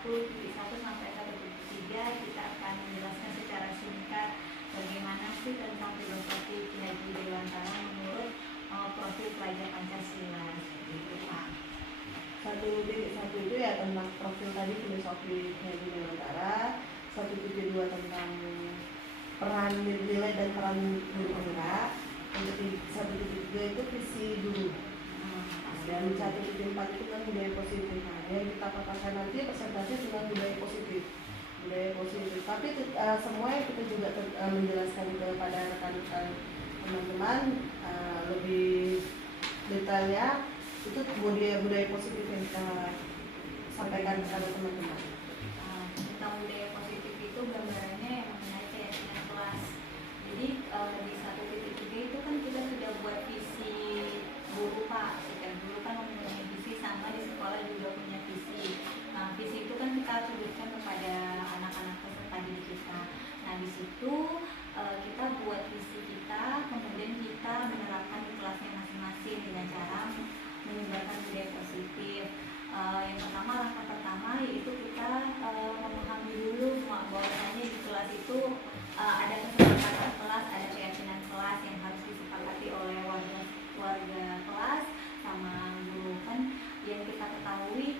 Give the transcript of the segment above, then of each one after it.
1.1 sampai 1.3 kita akan menjelaskan secara singkat bagaimana sih tentang filosofi Ki Haji Dewantara menurut profil pelajar Pancasila. Gitu, Pak. 1.1 itu ya tentang profil tadi filosofi Ki Haji Dewantara. 1.2 tentang peran nilai dan peran guru penggerak. 1.3 itu visi guru. Dan 1.4 itu kan budaya positif. Nah, yang kita paparkan nanti presentasi tentang budaya positif. Tapi semua yang kita juga menjelaskan kepada rekan-rekan teman-teman lebih detailnya itu budaya positif yang kita sampaikan kepada teman-teman. Tentang budaya positif itu gambarannya yang mengenai keyakinan kelas. Jadi di 1.3 itu kan kita sudah buat visi guru, Pak. Setiap guru kan mempunyai visi, sama di sekolah juga punya visi. Nah, visi itu kan kita sudutkan kepada anak-anak peserta didik kita. Nah, di situ kita buat visi kita, kemudian kita menerapkan di kelasnya masing-masing dengan cara menyebarkan budaya positif. Yang pertama, langkah pertama yaitu kita memahami dulu bahwasanya di kelas itu ada kesepakatan kelas, ada keyakinan kelas yang harus disepakati oleh warga kelas sama guru. Kan yang kita ketahui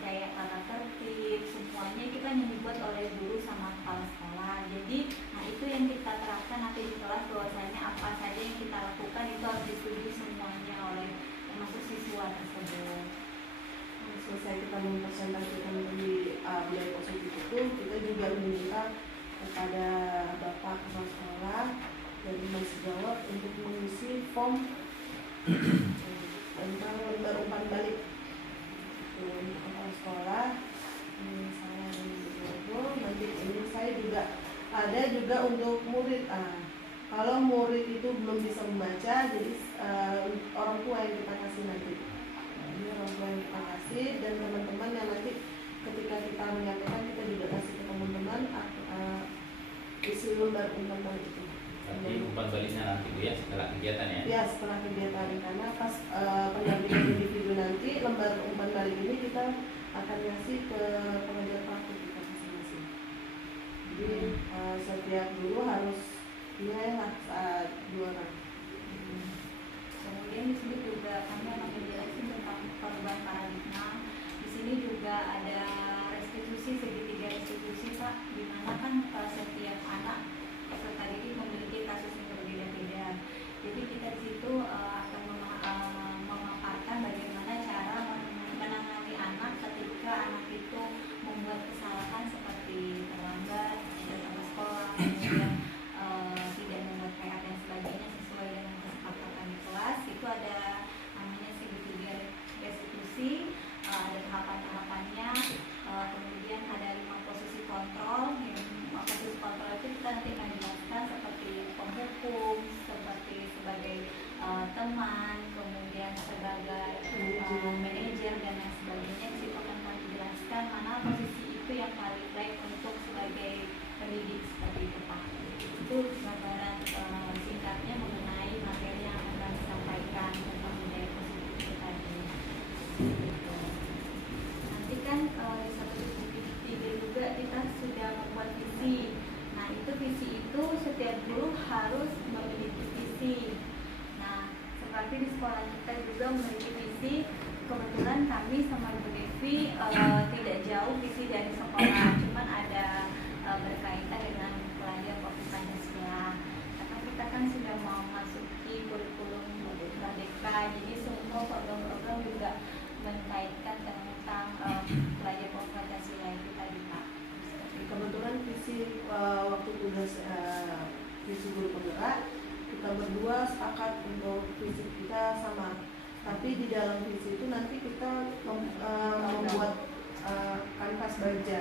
kayak tata tertib semuanya kita yang dibuat oleh guru sama kepala sekolah. Jadi nah itu yang kita terapkan nanti di kelas, bahwasanya apa saja yang kita lakukan itu harus disetujui semuanya oleh termasuk siswa tersebut. Selesai kita mempresentasikan di budaya positif itu, kita juga meminta kepada Bapak Kepala Sekolah dan Mas Jawab untuk mengisi form tentang lembar umpan balik untuk kepala sekolah. Saya nanti ini saya juga ada juga untuk murid. Kalau murid itu belum bisa membaca, jadi orang tua yang kita kasih nanti. Ini orang tua yang kita kasih, dan teman-teman yang nanti ketika kita menyampaikan kita juga kasih ke teman-teman isi lembar umpan balik itu. Nanti umpan baliknya nanti Bu ya setelah kegiatan ya? Ya, setelah kegiatan, karena pas pendampingan individu nanti lembar umpan balik ini kita akan kasih ke pengajar praktik kita masing-masing. Jadi setiap guru harus nilai saat juara. Kemudian di sini juga kami akan menjelaskan tentang perubahan paradigma. Di sini juga ada restitusi, segitiga restitusi, Pak, di mana kan setiap anak peserta didik memiliki kasus yang berbeda-beda. Jadi kita di situ akan memaparkan bagaimana cara menangani anak ketika anak itu membuat kesalahan seperti terlambat datang ke sekolah, kemudian tidak membuat PR dan sebagainya sesuai dengan kesepakatan di kelas. Itu ada namanya segitiga restitusi, ada tahapan-tahapannya. Kemudian ada 5 posisi kontrol. Yang 5 posisi kontrol itu kita nanti akan jelaskan seperti penghukum, sebagai teman, kemudian sebagai manajer dan lain sebagainya. Di situ akan kami jelaskan mana posisi itu yang paling baik untuk sebagai pendidik seperti itu, Pak. Itu gambaran singkatnya mengenai materi yang akan kami sampaikan tentang budaya positif itu tadi. Nanti kan di 1.3 juga kita sudah membuat visi. Nah, itu visi itu setiap guru harus memiliki visi. Nah, seperti di sekolah kita juga memiliki visi. Kebetulan kami sama Bu Devi tidak jauh visi dari sekolah, cuman ada berkaitan dengan pelajar Profil Pancasila. Karena kita kan sudah mau masuki kurikulum Merdeka, jadi semua program-program juga mengkaitkan tentang pelajar Profil Pancasila itu tadi, Pak. Kebetulan visi waktu tugas visi guru penggerak kita berdua sepakat untuk visi kita sama. Tapi di dalam visi itu nanti kita membuat kanvas baja.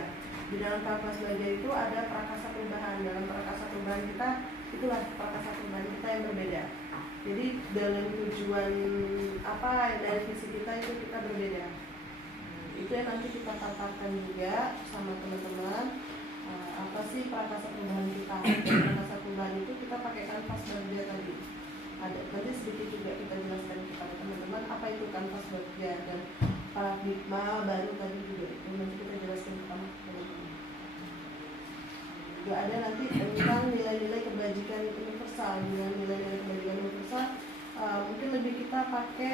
Di dalam kanvas baja itu ada prakasa perubahan. Dalam prakasa perubahan kita, itulah prakasa perubahan kita yang berbeda. Jadi dalam tujuan apa dari visi kita itu kita berbeda. Itu yang nanti kita paparkan juga sama teman-teman. Apa sih prakasa perubahan kita? Prakasa perubahan itu kita pakai kanvas baja tadi. Ada nanti sedikit juga kita jelaskan kepada teman-teman apa itu kanvas baja dan paradigma baru tadi juga itu nanti kita jelaskan ke teman-teman. Juga ada nanti tentang nilai-nilai kebajikan universal. Dengan nilai-nilai kebajikan universal mungkin lebih kita pakai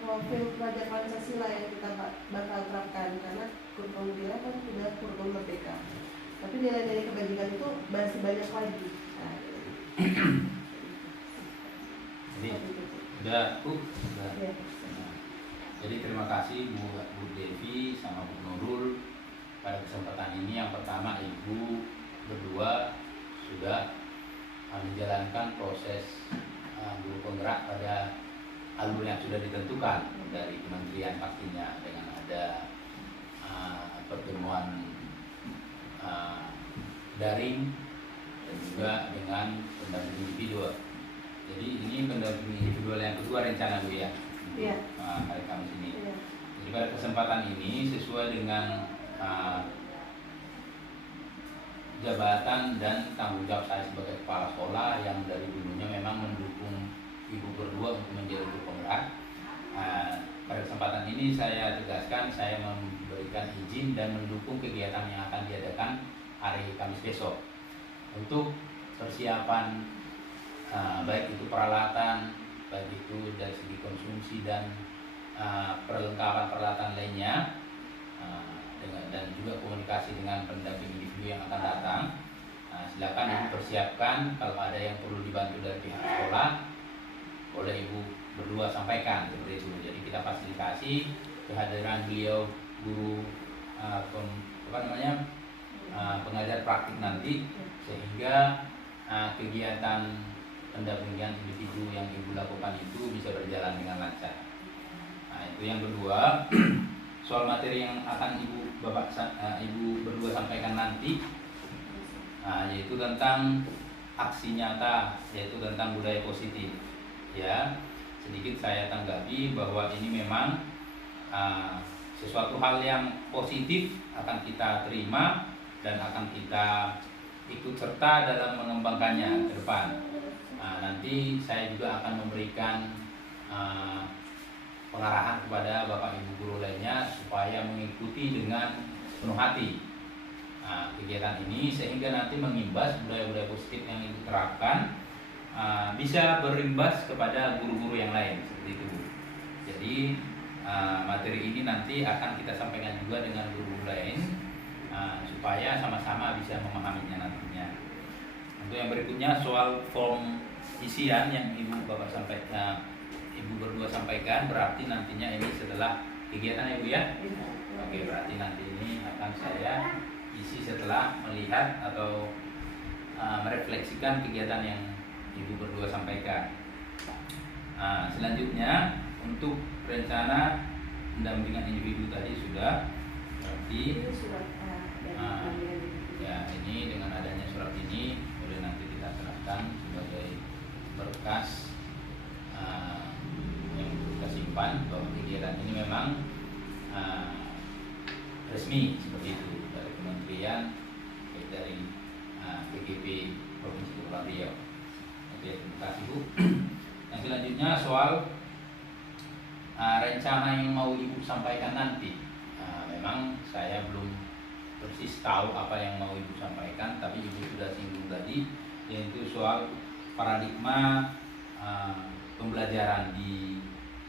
profil pelajar Pancasila yang kita bakal terapkan, karena kurikulum kita kan sudah kurikulum merdeka. Tapi nilai-nilai kebajikan itu masih banyak lagi. Nah, Jadi udah. ya. Jadi terima kasih Bu Devi sama Bu Nurul pada kesempatan ini. Yang pertama, Ibu berdua sudah menjalankan proses guru penggerak pada alur yang sudah ditentukan dari kementerian pastinya, dengan ada pertemuan daring dan juga dengan pendamping individual. Jadi ini pendamping individual yang kedua rencana Bu ya, Iya. hari Kamis ini. Iya. Jadi pada kesempatan ini sesuai dengan jabatan dan tanggung jawab saya sebagai kepala sekolah yang dari dulunya memang mendukung Ibu berdua untuk menjadi guru penggerak. Pada kesempatan ini saya tegaskan saya memberikan izin dan mendukung kegiatan yang akan diadakan hari Kamis besok untuk persiapan baik itu peralatan, baik itu dari segi konsumsi dan perlengkapan peralatan lainnya, dan juga komunikasi dengan pendamping individu yang akan datang. Silakan Ibu persiapkan, kalau ada yang perlu dibantu dari pihak sekolah boleh Ibu berdua sampaikan seperti itu. Jadi kita fasilitasi kehadiran beliau guru pengajar praktik nanti, sehingga kegiatan pendampingan individu yang Ibu lakukan itu bisa berjalan dengan lancar. Itu yang kedua. Soal materi yang akan Ibu berdua sampaikan nanti, yaitu tentang aksi nyata, yaitu tentang budaya positif. Ya, sedikit saya tanggapi bahwa ini memang sesuatu hal yang positif akan kita terima dan akan kita ikut serta dalam mengembangkannya ke depan. Nanti saya juga akan memberikan pengarahan kepada Bapak Ibu guru lainnya supaya mengikuti dengan penuh hati kegiatan ini, sehingga nanti mengimbas budaya-budaya positif yang Ibu terapkan bisa berimbas kepada guru-guru yang lain seperti itu. Jadi materi ini nanti akan kita sampaikan juga dengan guru-guru lain supaya sama-sama bisa memahaminya nantinya. Untuk yang berikutnya soal form isian yang Ibu Bapak sampaikan, Ibu berdua sampaikan, berarti nantinya ini setelah kegiatan Ibu ya. Oke, berarti nanti ini akan saya isi setelah melihat atau merefleksikan kegiatan yang Ibu berdua sampaikan. Selanjutnya untuk rencana pendampingan individu tadi sudah, berarti ya ini dengan adanya surat ini boleh nanti kita serahkan sebagai berkas yang kita simpan bahwa kegiatan ini memang resmi seperti itu dari kementerian, dari PGP Provinsi Kepulauan Riau. Oke, terima kasih Bu. Yang selanjutnya soal rencana yang mau Ibu sampaikan nanti. Memang saya belum persis tahu apa yang mau Ibu sampaikan, tapi Ibu sudah singgung tadi, yaitu soal paradigma pembelajaran di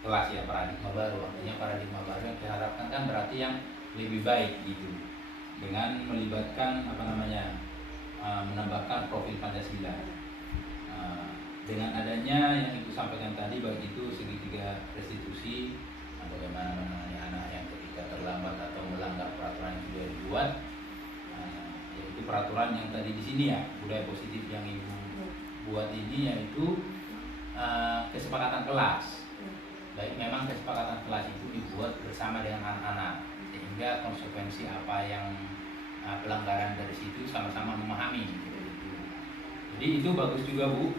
kelas ya, paradigma baru. Artinya paradigma baru yang kita harapkan kan berarti yang lebih baik gitu, dengan melibatkan menambahkan profil Pancasila. Dengan adanya yang Ibu sampaikan tadi, baik itu segitiga restitusi, bagaimana menangani anak yang ketika terlambat atau melanggar peraturan yang sudah dibuat, yaitu peraturan yang tadi di sini ya, budaya positif yang Ibu buat ini, yaitu kesepakatan kelas. Baik, memang kesepakatan kelas itu dibuat bersama dengan anak-anak, sehingga konsekuensi apa yang pelanggaran dari situ sama-sama memahami. Jadi itu bagus juga Bu.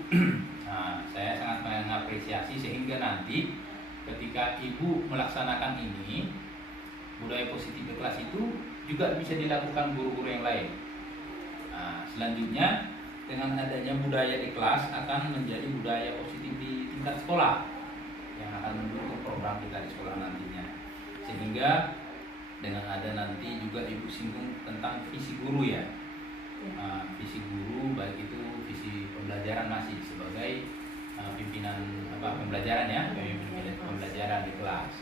Saya sangat mengapresiasi, sehingga nanti ketika Ibu melaksanakan ini, budaya positif di kelas itu juga bisa dilakukan guru-guru yang lain. Selanjutnya dengan adanya budaya di kelas akan menjadi budaya positif di tingkat sekolah yang akan mendukung program kita di sekolah nantinya. Sehingga dengan ada nanti juga Ibu singgung tentang visi guru ya. Visi guru baik itu visi pembelajaran masih sebagai pimpinan pembelajaran ya, pimpinan pembelajaran di kelas.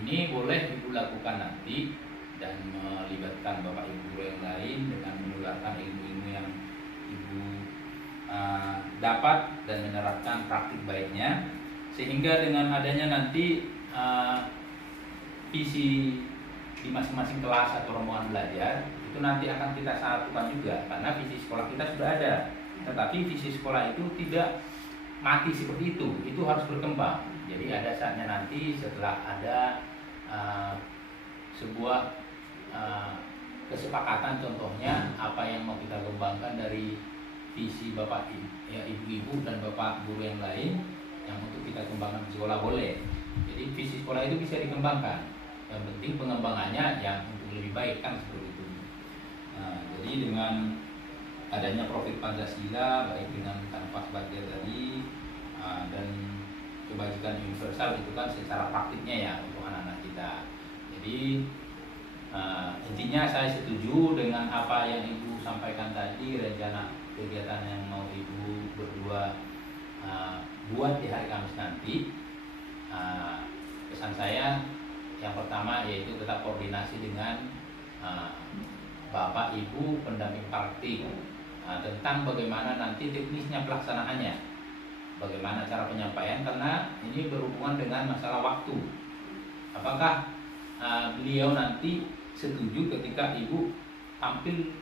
Ini boleh Ibu lakukan nanti dan melibatkan Bapak Ibu guru yang lain dengan menularkan ilmu-ilmu yang Ibu dapat dan menerapkan praktik baiknya, sehingga dengan adanya nanti visi di masing-masing kelas atau rombongan belajar itu nanti akan kita satukan juga, karena visi sekolah kita sudah ada, tetapi visi sekolah itu tidak mati seperti itu harus berkembang. Jadi ada saatnya nanti setelah ada sebuah kesepakatan, contohnya apa yang mau kita kembangkan dari visi Bapak Ibu dan Bapak guru yang lain yang untuk kita kembangkan di sekolah boleh. Jadi visi sekolah itu bisa dikembangkan, yang penting pengembangannya yang untuk lebih baik kan seperti itu. Jadi dengan adanya profil Pancasila baik dengan kanvas baja tadi dan kebajikan universal itu kan secara praktiknya ya untuk anak-anak kita. Jadi intinya saya setuju dengan apa yang Ibu sampaikan tadi, rencana kegiatan yang mau Ibu berdua buat di hari Kamis nanti. Pesan saya yang pertama yaitu tetap koordinasi dengan Bapak Ibu pendamping praktik tentang bagaimana nanti teknisnya pelaksanaannya, bagaimana cara penyampaian, karena ini berhubungan dengan masalah waktu. Apakah beliau nanti setuju ketika Ibu tampil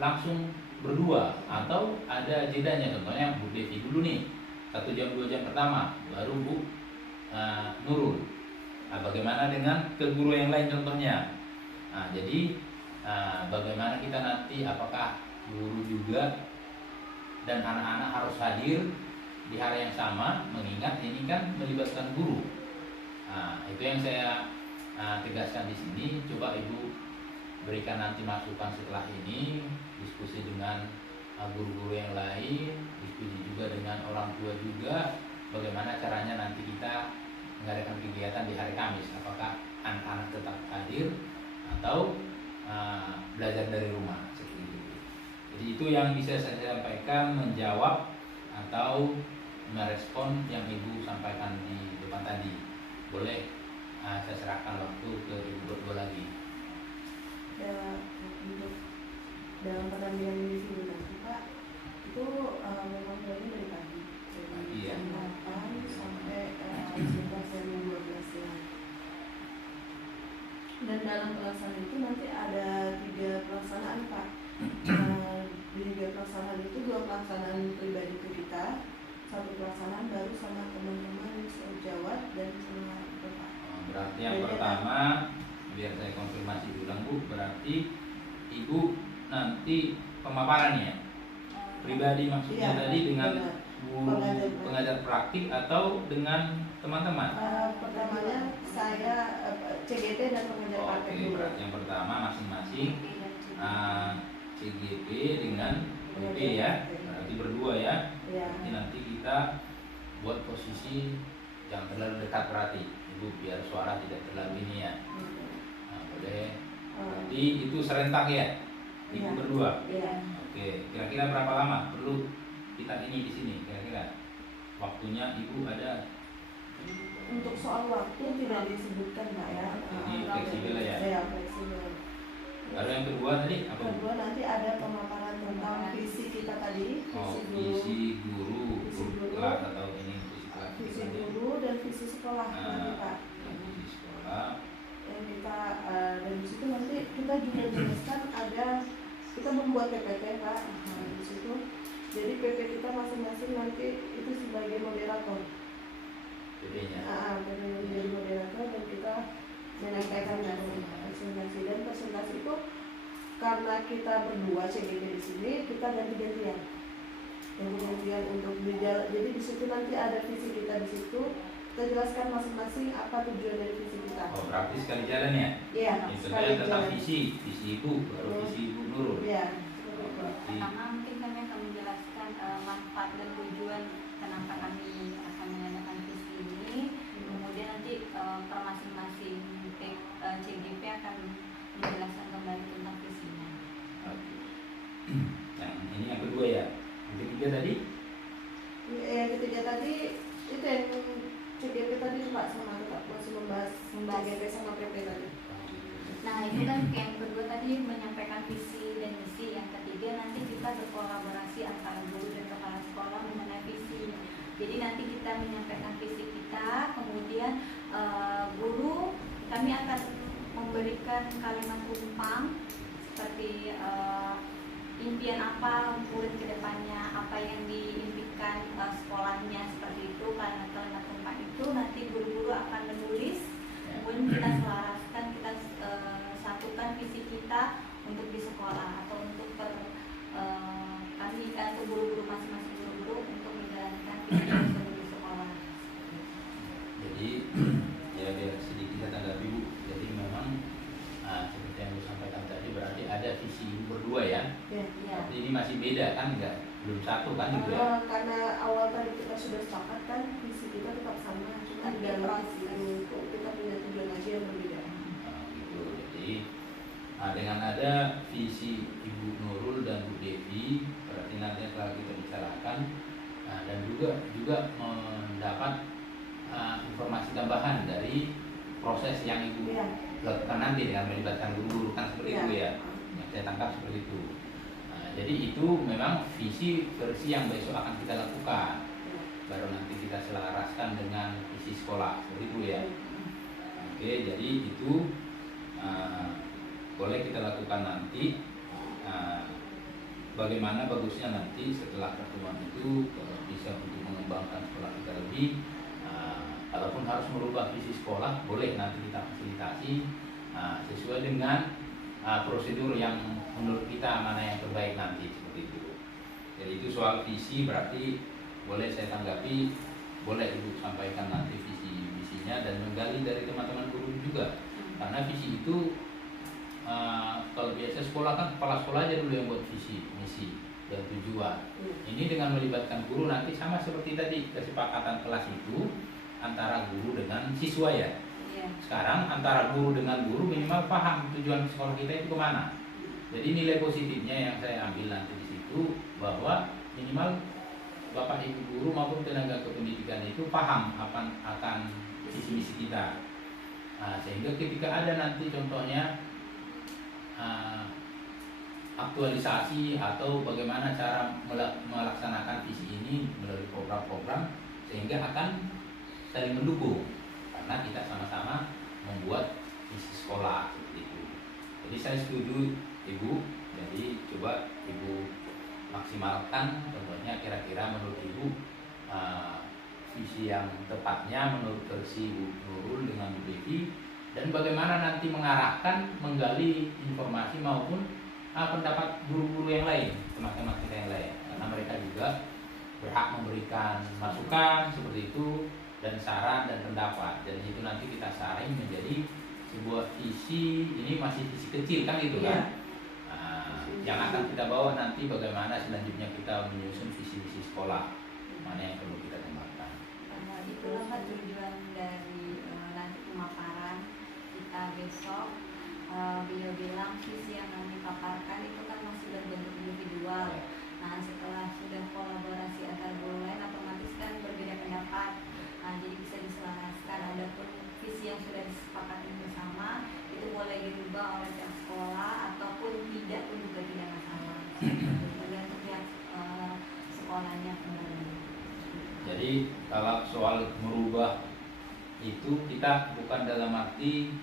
langsung berdua atau ada jedanya, contohnya Bu Devi dulu nih 1 jam 2 jam pertama baru Bu Nurul. Bagaimana dengan ke guru yang lain contohnya. Jadi bagaimana kita nanti, apakah guru juga dan anak-anak harus hadir di hari yang sama, mengingat ini kan melibatkan guru. Itu yang saya tegaskan di sini. Coba Ibu berikan nanti masukan setelah ini, diskusi dengan guru-guru yang lain, diskusi juga dengan orang tua juga, bagaimana caranya nanti kita mengadakan kegiatan di hari Kamis. Apakah anak-anak tetap hadir atau belajar dari rumah seperti itu. Jadi itu yang bisa saya sampaikan, menjawab atau merespon yang Ibu sampaikan di depan tadi. Boleh saya serahkan waktu ke Ibu berdua lagi. Untuk dalam penampilan di sini nanti Pak, itu memang dari pagi, dari jam 8 sampai 11 jam 12 ya. Dan dalam pelaksanaan itu nanti ada 3 pelaksanaan Pak. Di 3 pelaksanaan itu 2 pelaksanaan pribadi ke kita, 1 pelaksanaan baru sama teman-teman sejawat dan sama Bapak. Berarti yang pertama, biar saya konfirmasi ulang Bu, berarti Ibu nanti pemaparannya pribadi maksudnya tadi dengan guru pengajar praktik atau dengan teman-teman? Pertamanya saya CGP dan pengajar praktik dulu. Berarti yang pertama masing-masing CGP dengan PP ya, berarti berdua ya. Berarti nanti kita buat posisi jangan terlalu dekat, berarti Ibu biar suara tidak terlalu ini ya. Boleh. Berarti itu serentak ya, Ibu berdua. Oke, kira-kira berapa lama perlu kita ini di sini? Kira-kira waktunya Ibu ada? Untuk soal waktu tidak disebutkan Pak ya. Jadi fleksibel ya. Ya, fleksibel. Lalu yang kedua tadi apa? Kedua nanti ada pemaparan tentang visi kita tadi, visi guru kelas atau ini visi guru dan visi sekolah nanti Pak. Visi sekolah. Yang kita dan di situ nanti kita juga jelaskan ada, kita membuat PPT Pak di situ. Jadi PP kita masing-masing nanti itu sebagai moderator. PP-nya. PP menjadi moderator dan kita menyampaikan presentasi, dan presentasi itu karena kita berdua CGP di sini, kita ganti-gantian untuk berjalan. Jadi di situ nanti ada visi kita di situ. Kita jelaskan masing-masing apa tujuan dari visi kita. Berarti sekali jalan ya? Iya. Sekali tentang visi Ibu, baru visi Ibu Nurul. Iya. Pertama mungkin kami akan menjelaskan manfaat dan tujuan kenapa kami akan mengadakan visi ini. Kemudian nanti per masing-masing akan menjelaskan kembali tentang visinya. Oke. Yang ini yang kedua ya. Yang ketiga tadi? Yang ketiga tadi itu yang CGP tadi Pak, sama Pak masih membahas CGP sama PP tadi. Nah itu kan yang kedua tadi menyampaikan visi dan misi. Yang ketiga nanti kita berkolaborasi antara guru dan kepala sekolah mengenai visi. Jadi nanti kita menyampaikan visi kita, kemudian guru kami akan memberikan kalimat tumpang seperti impian apa murid kedepannya, apa yang diimpikan sekolahnya, seperti itu. Kalimat tumpang itu nanti guru-guru akan menulis, kemudian kita selaraskan, kita satukan visi kita untuk di sekolah atau untuk kami atau guru-guru masing-masing guru-guru untuk menjalankan visi tersebut di sekolah. Jadi ya biar sedikit saya tanggapi Bu. Jadi memang seperti yang Bu sampaikan tadi berarti ada visi Ibu berdua ya. Ya. Tapi ini masih beda kan, enggak belum satu kan juga. Karena awal tadi kita sudah sepakat kan visi kita tetap sama, cuma di dalam visi itu kita punya tujuan lagi yang berbeda. Gitu. Jadi dengan ada visi Ibu Nurul dan Bu Devi, berarti nanti setelah kita bicarakan dan juga mendapat informasi tambahan dari proses yang Ibu lakukan nanti dengan melibatkan guru-guru kan seperti itu ya. Yang saya tangkap seperti itu. Jadi itu memang visi versi yang besok akan kita lakukan. Baru nanti kita selaraskan dengan visi sekolah seperti itu ya. Oke, jadi itu boleh kita lakukan nanti. Bagaimana bagusnya nanti setelah pertemuan itu bisa untuk mengembangkan sekolah kita lebih. Kalaupun harus merubah visi sekolah, boleh nanti kita fasilitasi sesuai dengan prosedur yang menurut kita mana yang terbaik nanti seperti itu. Jadi itu soal visi berarti boleh saya tanggapi, boleh Ibu sampaikan nanti visi-visinya dan menggali dari teman-teman guru juga. Karena visi itu kalau biasa sekolah kan kepala sekolah aja dulu yang buat visi, misi dan tujuan. Ini dengan melibatkan guru nanti sama seperti tadi kesepakatan kelas itu antara guru dengan siswa ya. Sekarang antara guru dengan guru minimal paham tujuan sekolah kita itu kemana. Jadi nilai positifnya yang saya ambil nanti di situ bahwa minimal Bapak Ibu guru maupun tenaga kependidikan itu paham akan visi misi kita. Sehingga ketika ada nanti contohnya aktualisasi atau bagaimana cara melaksanakan visi ini melalui program-program sehingga akan saling mendukung karena kita sama-sama membuat visi sekolah seperti itu. Jadi saya setuju Ibu. Jadi coba Ibu maksimalkan contohnya kira-kira menurut Ibu visi yang tepatnya menurut versi Ibu Nurul dengan Bu Devi dan bagaimana nanti mengarahkan menggali informasi maupun pendapat guru-guru yang lain, teman-teman kita yang lain karena mereka juga berhak memberikan masukan seperti itu dan saran dan pendapat dan itu nanti kita saring menjadi sebuah visi. Ini masih visi kecil kan gitu kan yang akan kita bawa nanti bagaimana selanjutnya kita menyusun visi-visi sekolah mana yang perlu kita kembangkan. Itulah Pak tujuan dari nanti pemaparan kita besok. Beliau bilang visi yang kami paparkan itu kan masih berbentuk individual. Nah setelah sudah kolaborasi antar guru lain otomatis kan berbeda pendapat. Jadi bisa diselaraskan. Adapun visi yang sudah disepakati bersama itu boleh dirubah oleh pihak sekolah ataupun tidak pun juga tidak masalah. Tergantung pihak sekolahnya kembali. Jadi kalau soal merubah itu kita bukan dalam arti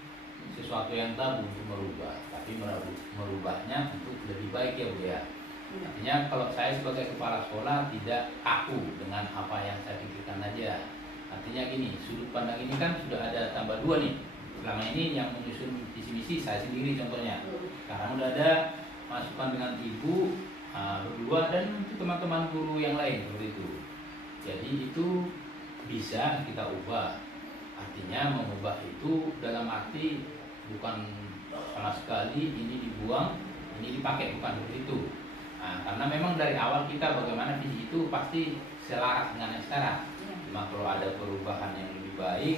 sesuatu yang tabu untuk merubah, tapi merubahnya untuk lebih baik ya Bu ya. Artinya kalau saya sebagai kepala sekolah tidak kaku dengan apa yang saya pikirkan aja. Artinya gini, sudut pandang ini kan sudah ada tambah dua nih. Selama ini yang menyusun visi misi saya sendiri contohnya. Sekarang udah ada masukan dengan Ibu berdua dan teman-teman guru yang lain seperti itu. Jadi itu bisa kita ubah. Artinya mengubah itu dalam arti bukan sama sekali ini dibuang, ini dipakai, bukan begitu. Karena memang dari awal kita bagaimana visi itu pasti selaras dengan yang sekarang. Cuma kalau ada perubahan yang lebih baik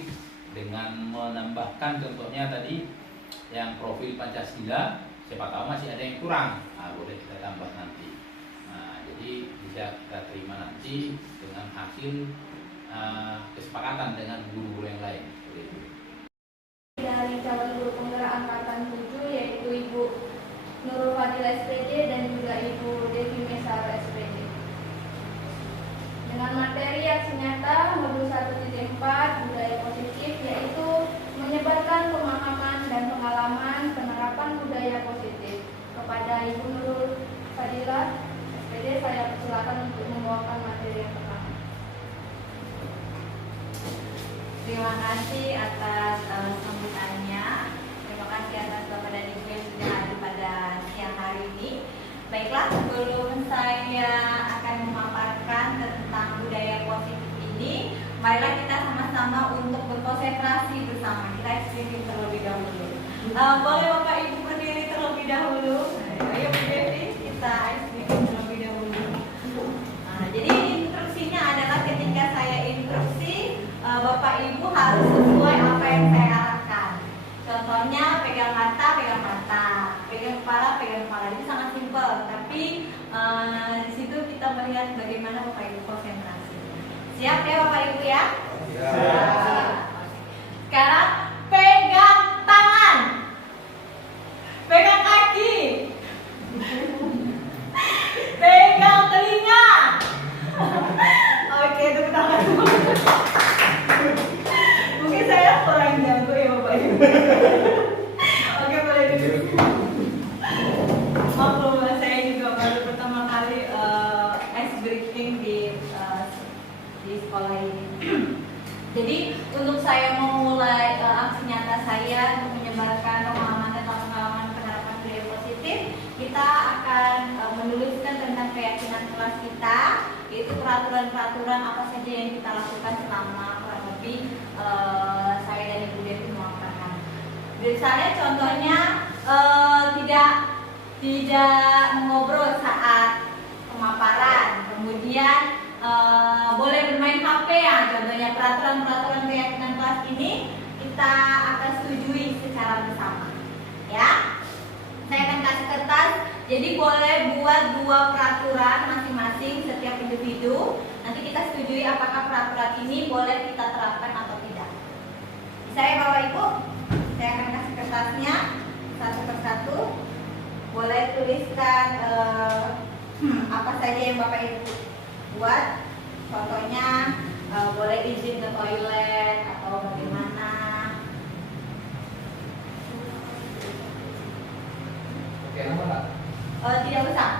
dengan menambahkan contohnya tadi yang profil Pancasila, siapa tahu masih ada yang kurang, nah, boleh kita tambah nanti. Nah, jadi bisa kita terima nanti dengan hasil kesepakatan dengan guru-guru yang lain. Dari calon guru penggerak angkatan 7 yaitu Ibu Nurul Fadila SPD dan juga Ibu Devi Mesara SPD. Dengan materi aksi nyata modul 1.4 budaya positif, yaitu menyebarkan pemahaman dan pengalaman penerapan budaya positif. Kepada Ibu Nurul Fadila SPD, saya persilakan untuk membawakan materi yang pertama. Terima kasih atas sambutannya. Terima kasih atas Bapak dan Ibu yang sudah hadir pada siang hari ini. Baiklah, sebelum saya akan memaparkan tentang budaya positif ini, marilah kita sama-sama untuk berkonsentrasi bersama. Kita screening terlebih dahulu. Boleh Bapak Ibu berdiri terlebih dahulu. Ayo Bu Devi, kita screening terlebih dahulu. Jadi instruksinya adalah ketika saya instruksi, Bapak Ibu harus sesuai apa yang saya arahkan. Contohnya pegang mata, pegang kepala. Itu sangat simpel, tapi di situ kita melihat bagaimana Bapak Ibu konsentrasi. Siap ya Bapak Ibu ya? Siap. Sekarang pegang tangan, pegang kaki, pegang telinga. Oke, tepuk tangan. Mungkin saya kurang jago ya Bapak Ibu. Oke, boleh duduk. Maklum, saya juga baru pertama kali ice breaking di sekolah ini. Jadi untuk saya memulai aksi nyata saya untuk menyebarkan pemahaman tentang pengalaman penerapan budaya positif, kita akan menuliskan tentang keyakinan kelas kita, yaitu peraturan-peraturan apa saja yang kita lakukan selama kurang lebih saya dan Ibu Devi melakukan. Misalnya contohnya tidak mengobrol saat pemaparan, kemudian boleh bermain HP ya. Contohnya peraturan-peraturan keyakinan kelas ini kita akan setujui secara bersama. Ya, saya akan kasih kertas. Jadi boleh buat 2 peraturan masing-masing setiap individu. Nanti kita setujui apakah peraturan ini boleh kita terapkan atau tidak. Bisa ya Bapak Ibu? Saya akan kasih kertasnya satu persatu. Boleh tuliskan apa saja yang Bapak Ibu buat. Contohnya boleh izin ke toilet atau bagaimana. Oke, nama Tidak usah.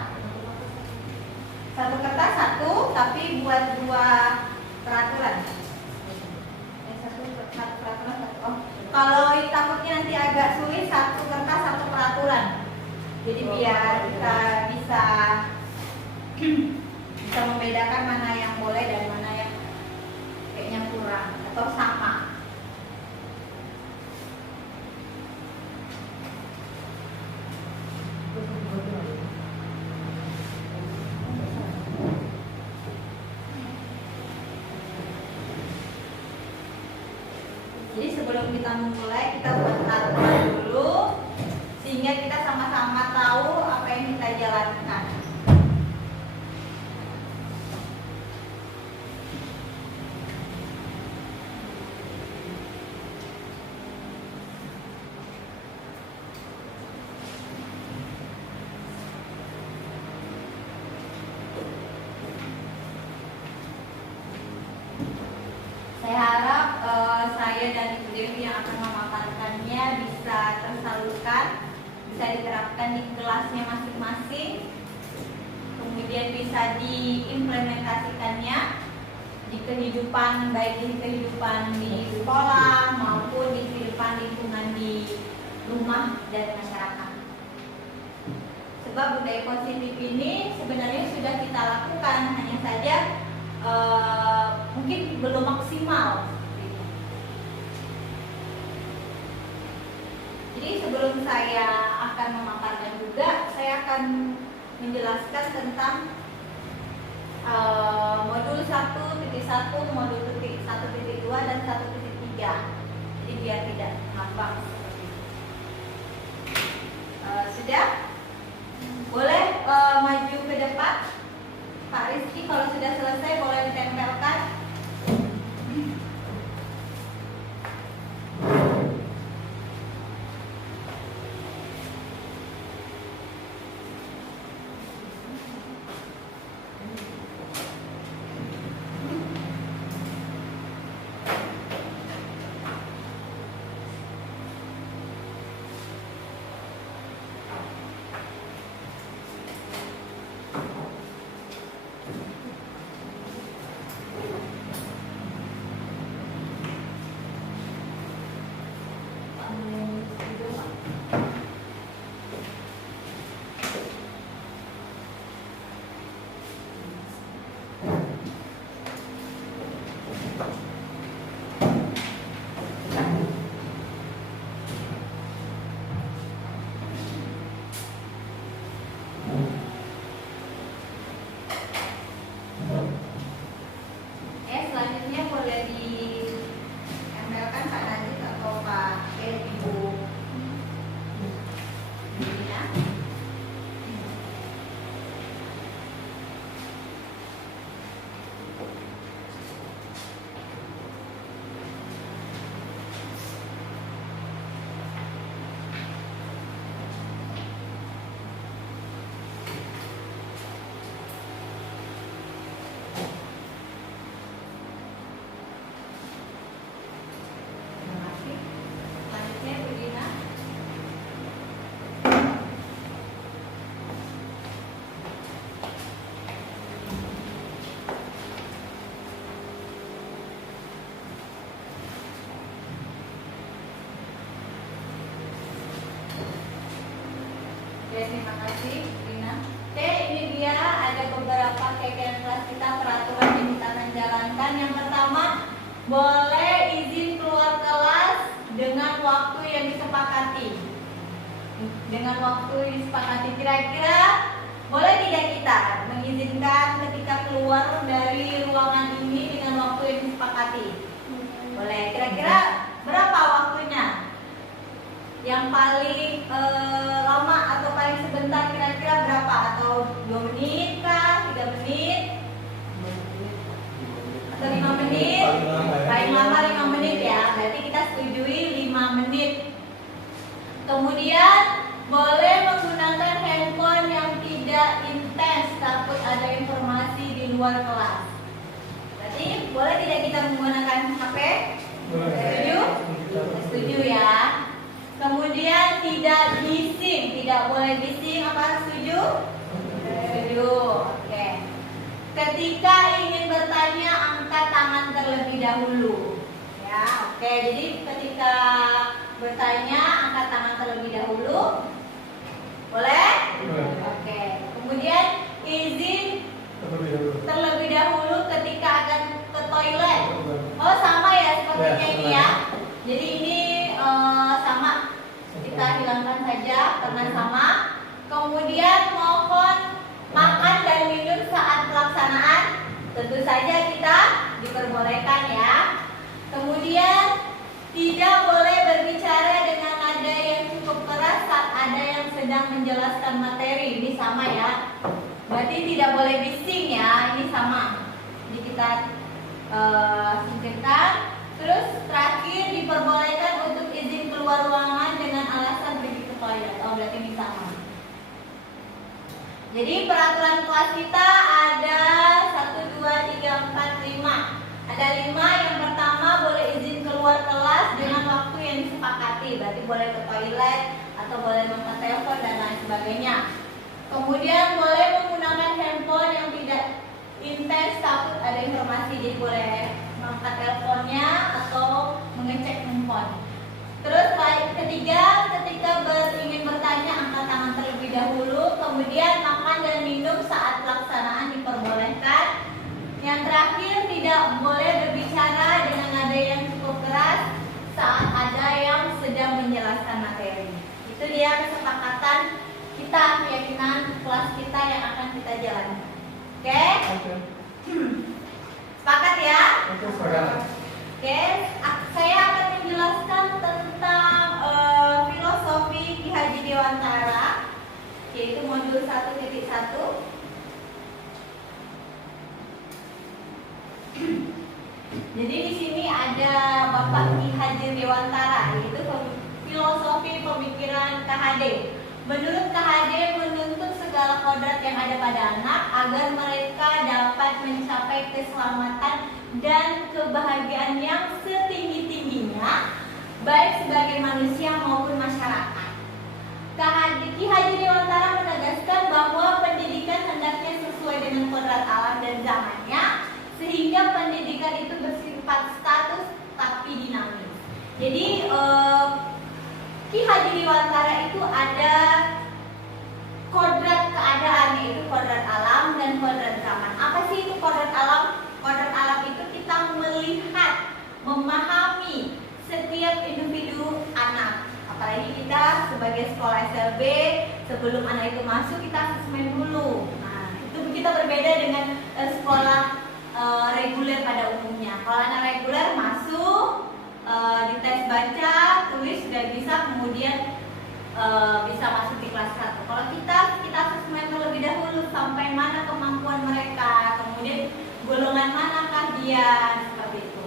Satu kertas satu, tapi buat 2 peraturan. Satu peraturan satu. Oh, kalau takutnya nanti agak sulit, 1 kertas 1 peraturan. Jadi biar kita bisa membedakan mana yang boleh dan mana yang kayaknya kurang atau sama. Jadi sebelum kita memulai, kita buat aturan dulu sehingga kita sama-sama tahu apa yang kita jalankan. Saya harap saya dan Ibu Devi yang akan memaparkannya bisa tersalurkan, bisa diterapkan di kelasnya masing-masing, kemudian bisa diimplementasikannya di kehidupan, baik di kehidupan di sekolah maupun di kehidupan lingkungan di rumah dan masyarakat. Sebab budaya positif ini sebenarnya sudah kita lakukan, hanya saja mungkin belum maksimal. Jadi sebelum saya akan memaparkan juga, saya akan menjelaskan tentang modul 1.1, modul 1.2 dan 1.3. Jadi biar tidak ngambang seperti itu. Pak Rizky, kalau sudah selesai boleh ditempelkan. Selanjutnya boleh ditempelkan Pak Najib atau Pak Ibu Dina. Selanjutnya Bu Dina. Oke, terima kasih Bu Dina. Oke, ini dia ada beberapa kegiatan kelas kita, peraturan yang kita akan jalankan. Yang pertama, boleh izin keluar kelas dengan waktu yang disepakati. Dengan waktu yang disepakati, kira-kira boleh tidak kita mengizinkan ketika keluar dari ruangan ini dengan waktu yang disepakati? Boleh. Kira-kira berapa waktunya? Yang paling lama atau paling sebentar kira-kira berapa? Atau 2 menit kah? 3 menit? Atau 5 menit? Paling lama 5 menit ya. Berarti kita setujui 5 menit. Kemudian boleh menggunakan handphone yang tidak intens, takut ada informasi di luar kelas. Berarti boleh tidak kita menggunakan HP? Setuju? Setuju ya. Kemudian tidak bising, tidak boleh bising. Apa setuju? Setuju. Oke. Ketika ingin bertanya, angkat tangan terlebih dahulu. Ya, oke. Jadi ketika bertanya, angkat tangan terlebih dahulu. Boleh? Oke. Kemudian izin terlebih dahulu ketika akan ke toilet. Oh, sama ya sepertinya ini ya. Jadi ini sama. Kita hilangkan saja karena sama. Kemudian mohon makan dan minum saat pelaksanaan. Tentu saja kita diperbolehkan ya. Kemudian tidak boleh berbicara dengan nada yang cukup keras saat ada yang sedang menjelaskan materi. Ini sama ya. Berarti tidak boleh bising ya. Ini sama. Jadi kita singkirkan. Terus terakhir diperbolehkan untuk izin keluar ruangan dengan alasan pergi ke toilet. Oh, berarti ini sama. Jadi peraturan kelas kita ada 1, 2, 3, 4, 5. Ada 5. Yang pertama boleh izin keluar kelas dengan waktu yang disepakati. Berarti boleh ke toilet atau boleh mengangkat telepon dan lain sebagainya. Kemudian boleh menggunakan handphone yang tidak intens, takut ada informasi. Jadi boleh mengangkat teleponnya atau mengecek handphone. Terus ketiga, ketika ingin bertanya, angkat tangan terlebih dahulu. Kemudian makan dan minum saat pelaksanaan diperbolehkan. Yang terakhir, tidak boleh berbicara dengan nada yang cukup keras saat ada yang sedang menjelaskan materi. Itu dia kesepakatan kita, keyakinan kelas kita yang akan kita jalankan. Oke? Sepakat ya? Oke, saya akan menjelaskan tentang filosofi Ki Haji Dewantara, yaitu modul 1.1. Jadi di sini ada Bapak Ki Haji Dewantara, yaitu filosofi pemikiran KHD. Menurut KHD menuntut segala kodrat yang ada pada anak agar mereka dapat mencapai keselamatan dan kebahagiaan yang setinggi-tingginya, baik sebagai manusia maupun masyarakat. Ki Haji Dewantara menegaskan bahwa pendidikan hendaknya sesuai dengan kodrat alam dan zamannya, sehingga pendidikan itu bersifat status tapi dinamis. Jadi Ki Haji Dewantara itu ada kodrat keadaan, yaitu kodrat alam dan kodrat zaman. Apa sih itu kodrat alam? Kodrat alam itu kita melihat, memahami setiap individu anak. Apalagi kita sebagai sekolah SLB, sebelum anak itu masuk kita asesmen dulu. Nah, itu kita berbeda dengan sekolah reguler pada umumnya. Kalau anak reguler masuk, dites baca, tulis sudah bisa, kemudian bisa masuk di kelas 1. Kalau kita asesmen terlebih dahulu sampai mana kemampuan mereka, kemudian golongan manakah dia, seperti itu.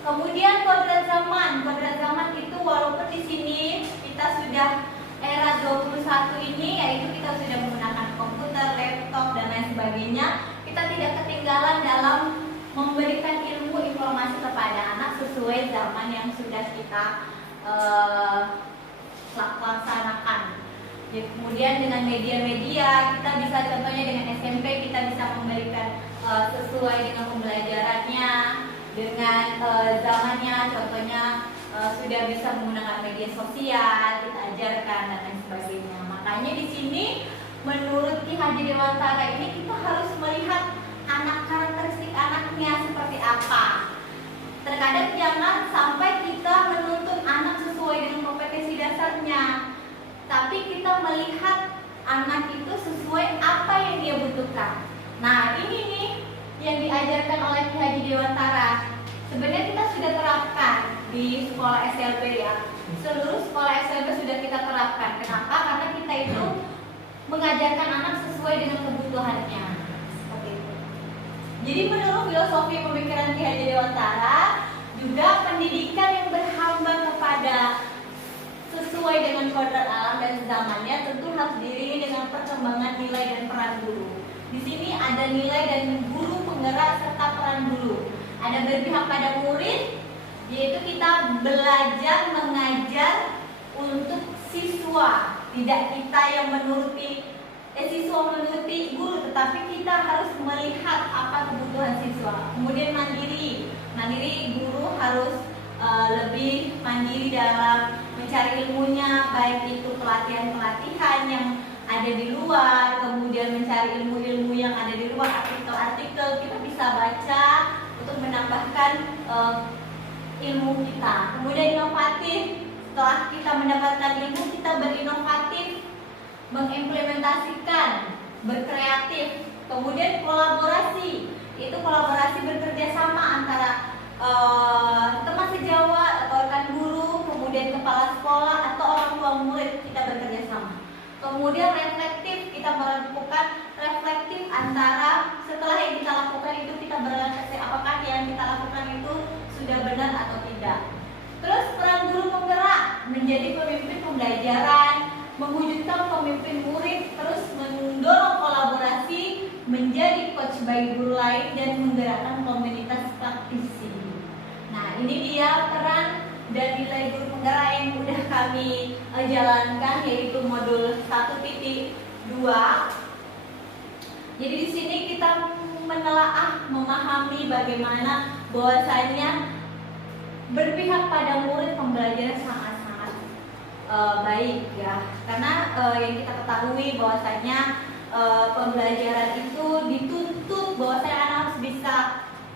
Kemudian kodrat zaman itu walaupun di sini kita sudah era 21 ini, yaitu kita sudah menggunakan komputer, laptop dan lain sebagainya, kita tidak ketinggalan dalam memberikan ilmu informasi kepada anak sesuai zaman yang sudah kita laksanakan. Ya, kemudian dengan media-media kita bisa, contohnya dengan SMP kita bisa memberikan sesuai dengan pembelajarannya, dengan zamannya, contohnya sudah bisa menggunakan media sosial, kita ajarkan dan lain sebagainya. Makanya di sini menurut Ki Haji Dewantara ini kita harus melihat anak, karakteristik anaknya seperti apa. Terkadang jangan sampai kita menuntut anak sesuai dengan kompetensi dasarnya, tapi kita melihat anak itu sesuai apa yang dia butuhkan. Nah, ini nih yang diajarkan oleh Ki Haji Dewantara. Sebenarnya kita sudah terapkan di sekolah SLB ya. Seluruh sekolah SLB sudah kita terapkan. Kenapa? Karena kita itu mengajarkan anak sesuai dengan kebutuhannya. Seperti itu. Jadi menurut filosofi pemikiran Ki Haji Dewantara, juga pendidikan yang berhamba kepada sesuai dengan kodrat alam dan zamannya tentu harus diiringi dengan perkembangan nilai dan peran guru. Di sini ada nilai dan guru penggerak serta peran guru. Ada berpihak pada murid, yaitu kita belajar mengajar untuk siswa, tidak kita yang siswa menuruti guru, tetapi kita harus melihat apa kebutuhan siswa. Kemudian mandiri guru harus lebih mandiri dalam mencari ilmunya, baik itu pelatihan yang ada di luar, kemudian mencari ilmu-ilmu yang ada di luar, artikel-artikel kita bisa baca untuk menambahkan ilmu kita. Kemudian inovatif, setelah kita mendapatkan ilmu kita berinovatif, mengimplementasikan, berkreatif. Kemudian kolaborasi, itu kolaborasi bekerja sama antara teman sejawat atau rekan guru, kemudian kepala sekolah atau orang tua murid, kita bekerja sama. Kemudian reflektif, kita melakukan reflektif antara setelah yang kita lakukan itu kita berrefleksi apakah yang kita lakukan itu sudah benar atau tidak. Terus peran guru penggerak, menjadi pemimpin pembelajaran, mewujudkan pemimpin murid, terus mendorong kolaborasi, menjadi coach bagi guru lain dan menggerakkan komunitas praktisi. Nah, ini dia peran dan nilai guru penggerak yang sudah kami jalankan, yaitu modul 1.2. Jadi di sini kita menelaah, memahami bagaimana bahwasanya berpihak pada murid pembelajaran sangat-sangat baik ya, karena yang kita ketahui bahwasanya pembelajaran itu dituntut bahwasanya anak harus bisa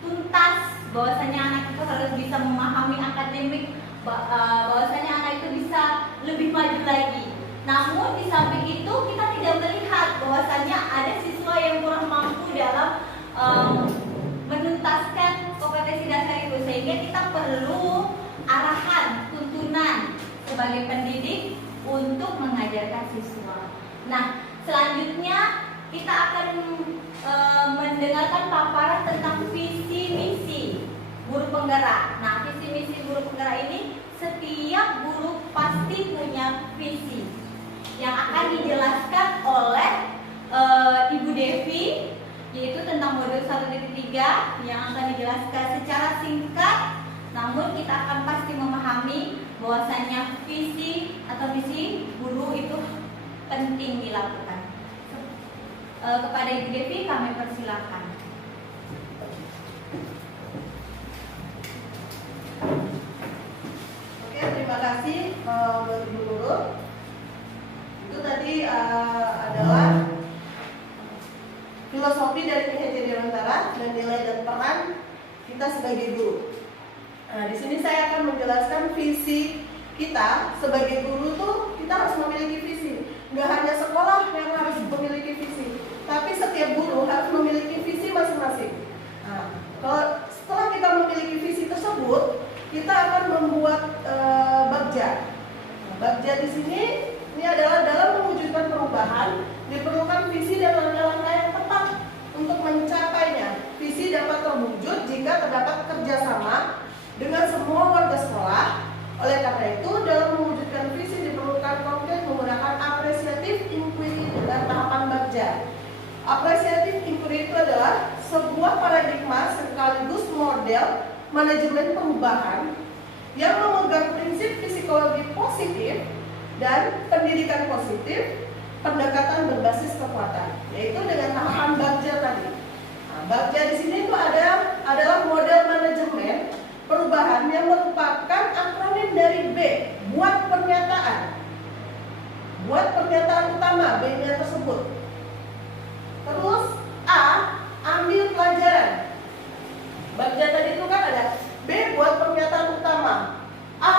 tuntas, bahwasanya anak itu harus bisa memahami akademik, bahwasanya anak itu bisa lebih maju lagi. Namun di samping itu kita tidak melihat bahwasanya ada siswa yang kurang mampu dalam menuntaskan kompetensi dasar itu, sehingga kita perlu arahan, tuntunan sebagai pendidik untuk mengajarkan siswa. Nah, selanjutnya kita akan mendengarkan paparan tentang visi misi. guru penggerak. Nah, visi misi guru penggerak ini setiap guru pasti punya visi yang akan dijelaskan oleh Ibu Devi, yaitu tentang modul 1.3 yang akan dijelaskan secara singkat, namun kita akan pasti memahami bahwasanya visi atau misi guru itu penting dilakukan. Kepada Ibu Devi kami persilakan. Oke, terima kasih buat Ibu Guru. Itu tadi adalah filosofi dari PHJ Dewantara dan nilai dan peran kita sebagai guru. Nah, di sini saya akan menjelaskan visi kita sebagai guru tuh kita harus memiliki visi. Nggak hanya sekolah yang harus memiliki visi, tapi setiap guru harus memiliki visi masing-masing. Nah, kalau setelah kita memiliki visi tersebut, kita akan membuat bagja. Nah, bagja di sini ini adalah dalam mewujudkan perubahan diperlukan visi dan langkah-langkah yang tepat untuk mencapainya. Visi dapat terwujud jika terdapat kerjasama dengan semua warga sekolah. Oleh karena itu, dalam mewujudkan visi diperlukan konkret menggunakan apresiatif inquiry dan tahapan bagja. Apresiatif inquiry itu adalah sebuah paradigma sekaligus model manajemen perubahan yang memegang prinsip psikologi positif dan pendidikan positif, pendekatan berbasis kekuatan, yaitu dengan tahapan bagja tadi. Nah, bagja di sini itu adalah model manajemen perubahan yang merupakan akronim dari B, buat pernyataan. Buat pernyataan utama B-nya tersebut. Terus A, ambil pelajaran. Bagja tadi itu kan ada B, buat pernyataan utama. A,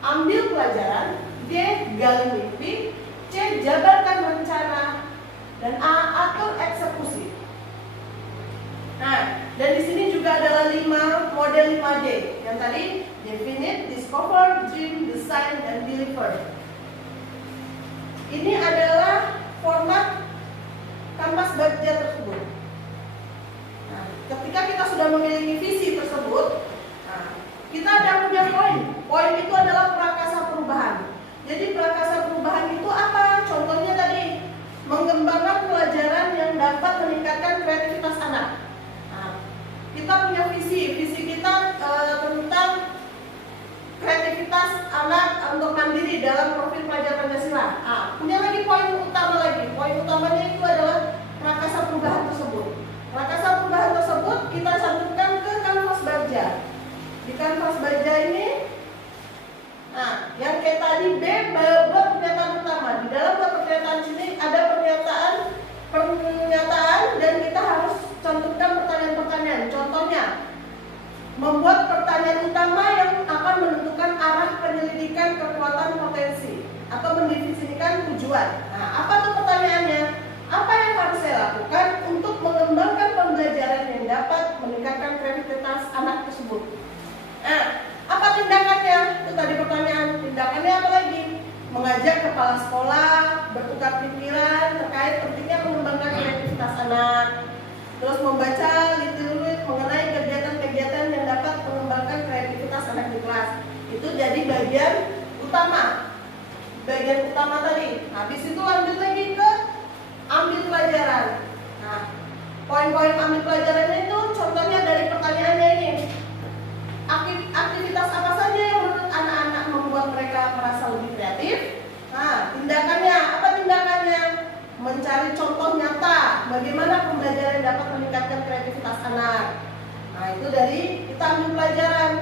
ambil pelajaran. D, gali mimpi. C, jabarkan rencana. Dan A, atur eksekusi. Nah, dan di sini juga adalah 5 model 5D. Yang tadi definite, discover, dream, design, dan deliver. Ini adalah format kanvas bagja tersebut. Nah, ketika kita sudah memiliki visi tersebut, nah, kita ada punya poin. Poin itu adalah prakasa perubahan. Jadi prakasa perubahan itu apa? Contohnya tadi, mengembangkan pelajaran yang dapat meningkatkan kreativitas anak. Kita punya visi kita tentang kreativitas anak untuk mandiri dalam profil pelajar Pancasila. Punya lagi poin utama lagi. Poin utamanya itu adalah prakasa perubahan tersebut. Prakasa perubahan tersebut kita sambungkan ke kanvas bagja. Di kanvas bagja ini, nah, yang kayak tadi B buat pernyataan utama. Di dalam buat pernyataan sini ada pernyataan dan kita harus cantumkan pertanyaan-pertanyaan. Contohnya, membuat pertanyaan utama yang akan menentukan arah penyelidikan kekuatan potensi atau mendefinisikan tujuan. Nah, apa tuh pertanyaannya? Apa yang harus saya lakukan untuk mengembangkan pembelajaran yang dapat meningkatkan kreativitas anak tersebut? Nah, apa tindakannya? Itu tadi pertanyaan. Tindakannya apa lagi? Mengajak kepala sekolah bertukar pikiran terkait pentingnya mengembangkan kreativitas anak. Terus membaca literatur mengenai kegiatan-kegiatan yang dapat mengembangkan kreativitas anak di kelas. Itu jadi bagian utama. Bagian utama tadi. Habis itu lanjut lagi ke ambil pelajaran. Nah, poin-poin ambil pelajarannya itu contohnya dari pertanyaannya ini. Aktivitas apa saja yang menurut anak-anak membuat mereka merasa lebih kreatif? Nah, tindakannya, apa tindakannya? Mencari contoh nyata bagaimana pembelajaran dapat meningkatkan kreativitas anak. Nah, itu dari kita ambil pelajaran.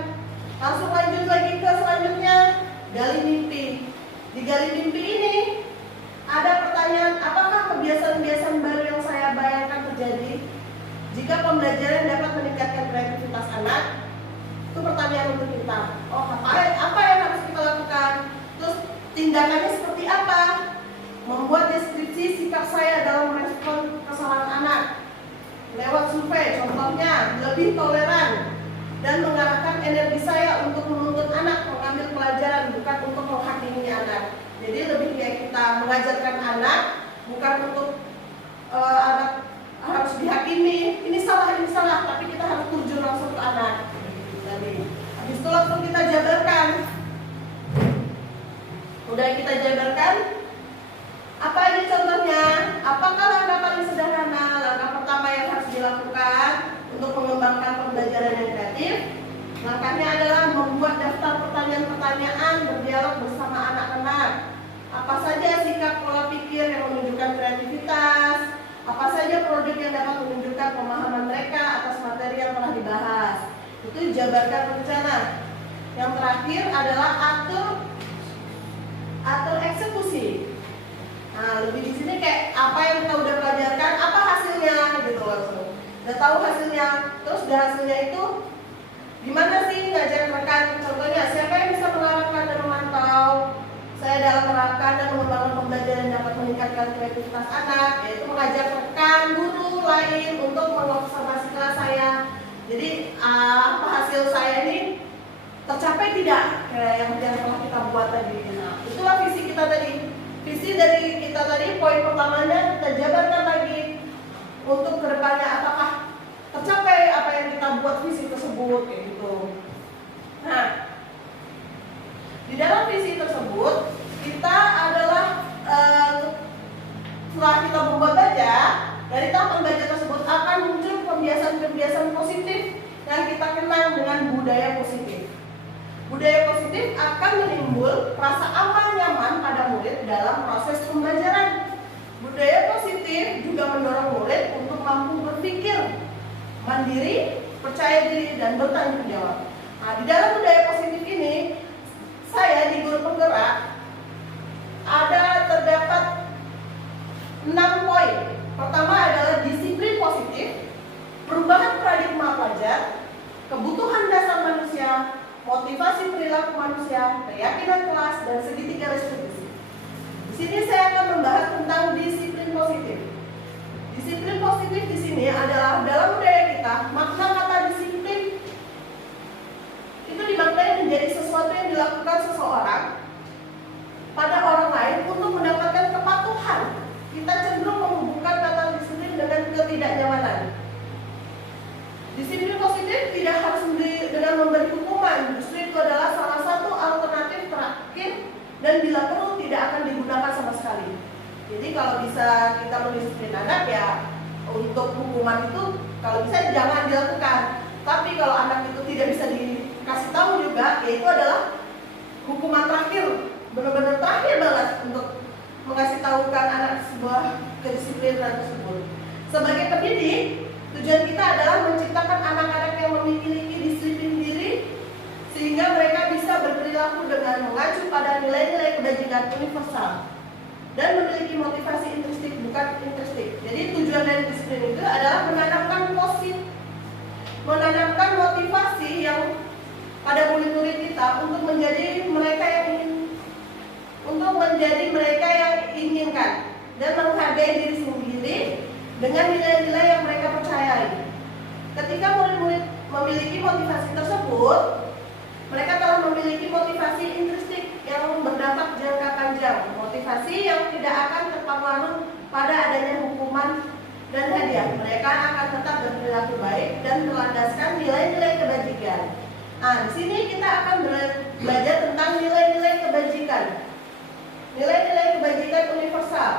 Langsung lanjut lagi ke selanjutnya, gali mimpi. Di gali mimpi ini ada pertanyaan, apakah kebiasaan-kebiasaan baru yang saya bayangkan terjadi jika pembelajaran dapat meningkatkan kreativitas anak? Itu pertanyaan untuk kita. Oh, apa yang harus kita lakukan? Terus tindakannya seperti apa? Membuat deskripsi sikap saya dalam merespon kesalahan anak lewat survei, contohnya lebih toleran dan mengarahkan energi saya untuk menuntut anak mengambil pelajaran, bukan untuk menghakimi anak. Jadi lebih kayak kita mengajarkan anak, bukan untuk anak harus dihakimi, ini salah, tapi kita harus terjun langsung ke anak. Langkahnya adalah membuat daftar pertanyaan-pertanyaan, berdialog bersama anak-anak. Apa saja sikap pola pikir yang menunjukkan kreativitas, apa saja produk yang dapat menunjukkan pemahaman mereka atas materi yang telah dibahas. Itu jabarkan rencana. Yang terakhir adalah atur eksekusi. Nah, lebih di sini kayak apa yang kita udah pelajarkan, apa hasilnya gitu langsung. Udah tahu hasilnya, terus dari hasilnya itu gimana sih ngajak rekan? Contohnya, siapa yang bisa mengarahkan dan memantau saya dalam merangka dan mengembangkan pembelajaran yang dapat meningkatkan kreativitas anak, yaitu mengajak rekan guru lain untuk mengobservasi kelas saya. Jadi apa hasil saya ini tercapai tidak kayak yang telah kita buat tadi. Nah, itulah visi kita tadi. Visi dari kita tadi, poin pertamanya kita jabarkan lagi untuk kedepannya apakah tercapai apa yang kita buat visi tersebut kayak gitu. Nah, di dalam visi tersebut kita adalah setelah kita membuat baja, dari tahapan baja tersebut akan muncul kebiasaan-kebiasaan positif yang kita kenal dengan budaya positif. Budaya positif akan menimbul rasa aman nyaman pada murid dalam proses pembelajaran. Budaya positif juga mendorong murid untuk mampu berpikir mandiri, percaya diri, dan bertanggung jawab. Nah, di dalam budaya positif ini, saya di guru penggerak terdapat 6 poin. Pertama adalah disiplin positif, perubahan paradigma pelajar, kebutuhan dasar manusia, motivasi perilaku manusia, keyakinan kelas, dan segitiga restitusi. Di sini saya akan membahas tentang disiplin positif. Disiplin positif di sini adalah dalam budaya kita, makna kata disiplin itu dimaknai menjadi sesuatu yang dilakukan seseorang pada orang lain untuk mendapatkan kepatuhan. Kita cenderung menghubungkan kata disiplin dengan ketidaknyamanan. Disiplin positif tidak harus dengan memberi hukuman, justru itu adalah salah satu alternatif terakhir dan bila perlu tidak akan digunakan sama sekali. Jadi kalau bisa kita mendisiplin anak ya untuk hukuman itu kalau bisa jangan dilakukan. Tapi kalau anak itu tidak bisa dikasih tahu juga, yaitu adalah hukuman terakhir, benar-benar terakhir banget untuk mengasih tahukan anak sebuah kedisiplinan tersebut. Sebagai pendidik, tujuan kita adalah menciptakan anak-anak yang memiliki disiplin diri sehingga mereka bisa berperilaku dengan mengacu pada nilai-nilai kebajikan universal dan memiliki motivasi intrinsik bukan intrinsik. Jadi tujuan dari disiplin itu adalah menanamkan motivasi yang pada murid-murid kita untuk menjadi mereka yang inginkan dan menghargai diri sendiri dengan nilai-nilai yang mereka percayai. Ketika murid-murid memiliki motivasi tersebut, mereka telah memiliki motivasi intrinsik yang berdampak jangka panjang, motivasi yang tidak akan terpengaruh pada adanya hukuman dan hadiah. Mereka akan tetap berperilaku baik dan berlandaskan nilai-nilai kebajikan. Nah, di sini kita akan belajar tentang nilai-nilai kebajikan. Nilai-nilai kebajikan universal.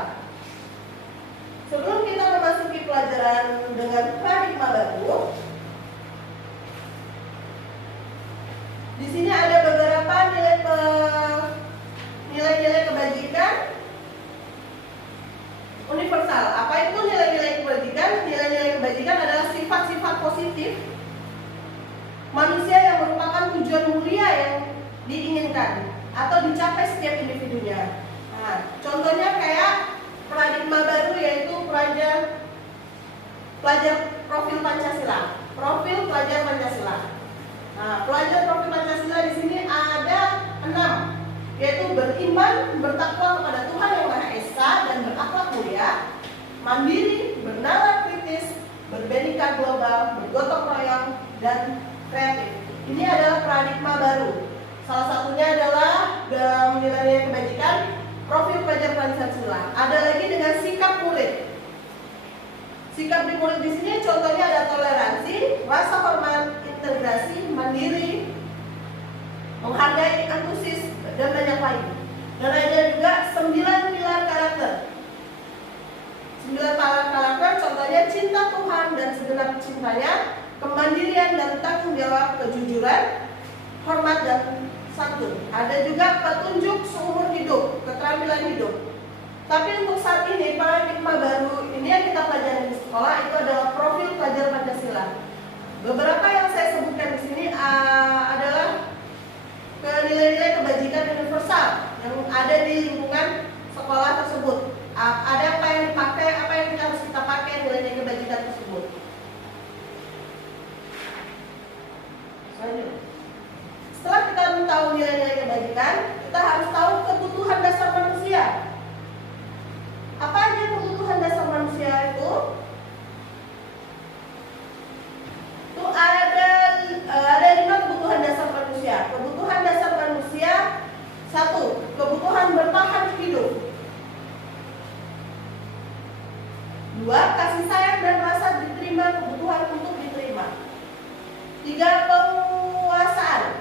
Sebelum kita memasuki pelajaran dengan paradigma baru, di sini ada beberapa nilai-nilai kebajikan universal. Apa itu nilai-nilai kebajikan? Nilai-nilai kebajikan adalah sifat-sifat positif manusia yang merupakan tujuan mulia yang diinginkan atau dicapai setiap individunya. Nah, contohnya kayak paradigma baru yaitu pelajar profil Pancasila. Profil pelajar Pancasila. Nah, pelajar profil Pancasila di sini ada 6, yaitu beriman, bertakwa kepada Tuhan Yang Maha Esa dan berakhlak mulia, mandiri, bernalar kritis, berbedika global, bergotong royong, dan kreatif. Ini adalah paradigma baru. Salah satunya adalah nilai-nilai kebajikan profil pelajar Pancasila. Ada lagi dengan sikap murid. Sikap di murid di sini contohnya ada toleransi, rasa hormat, integrasi, mandiri, menghargai, antusias, dan banyak lain. Dan ada juga 9 pilar karakter. 9 pilar karakter contohnya cinta Tuhan dan segenap cintanya, kemandirian dan tanggung jawab, kejujuran, hormat dan santun. Ada juga petunjuk seumur hidup, keterampilan hidup. Tapi untuk saat ini paradigma baru ini yang kita pelajari di sekolah itu adalah profil pelajar Pancasila. Beberapa yang saya sebutkan di sini adalah nilai-nilai kebajikan universal yang ada di lingkungan sekolah tersebut. Ada apa yang dipakai, apa yang harus kita pakai nilai-nilai kebajikan tersebut. Setelah kita tahu nilai-nilai kebajikan, kita harus tahu kebutuhan dasar manusia. Apa aja kebutuhan dasar manusia itu? Itu ada 5 kebutuhan dasar manusia. Kebutuhan dasar manusia 1. Kebutuhan bertahan hidup. 2. Kasih sayang dan rasa diterima, kebutuhan untuk diterima. 3. Penguasaan.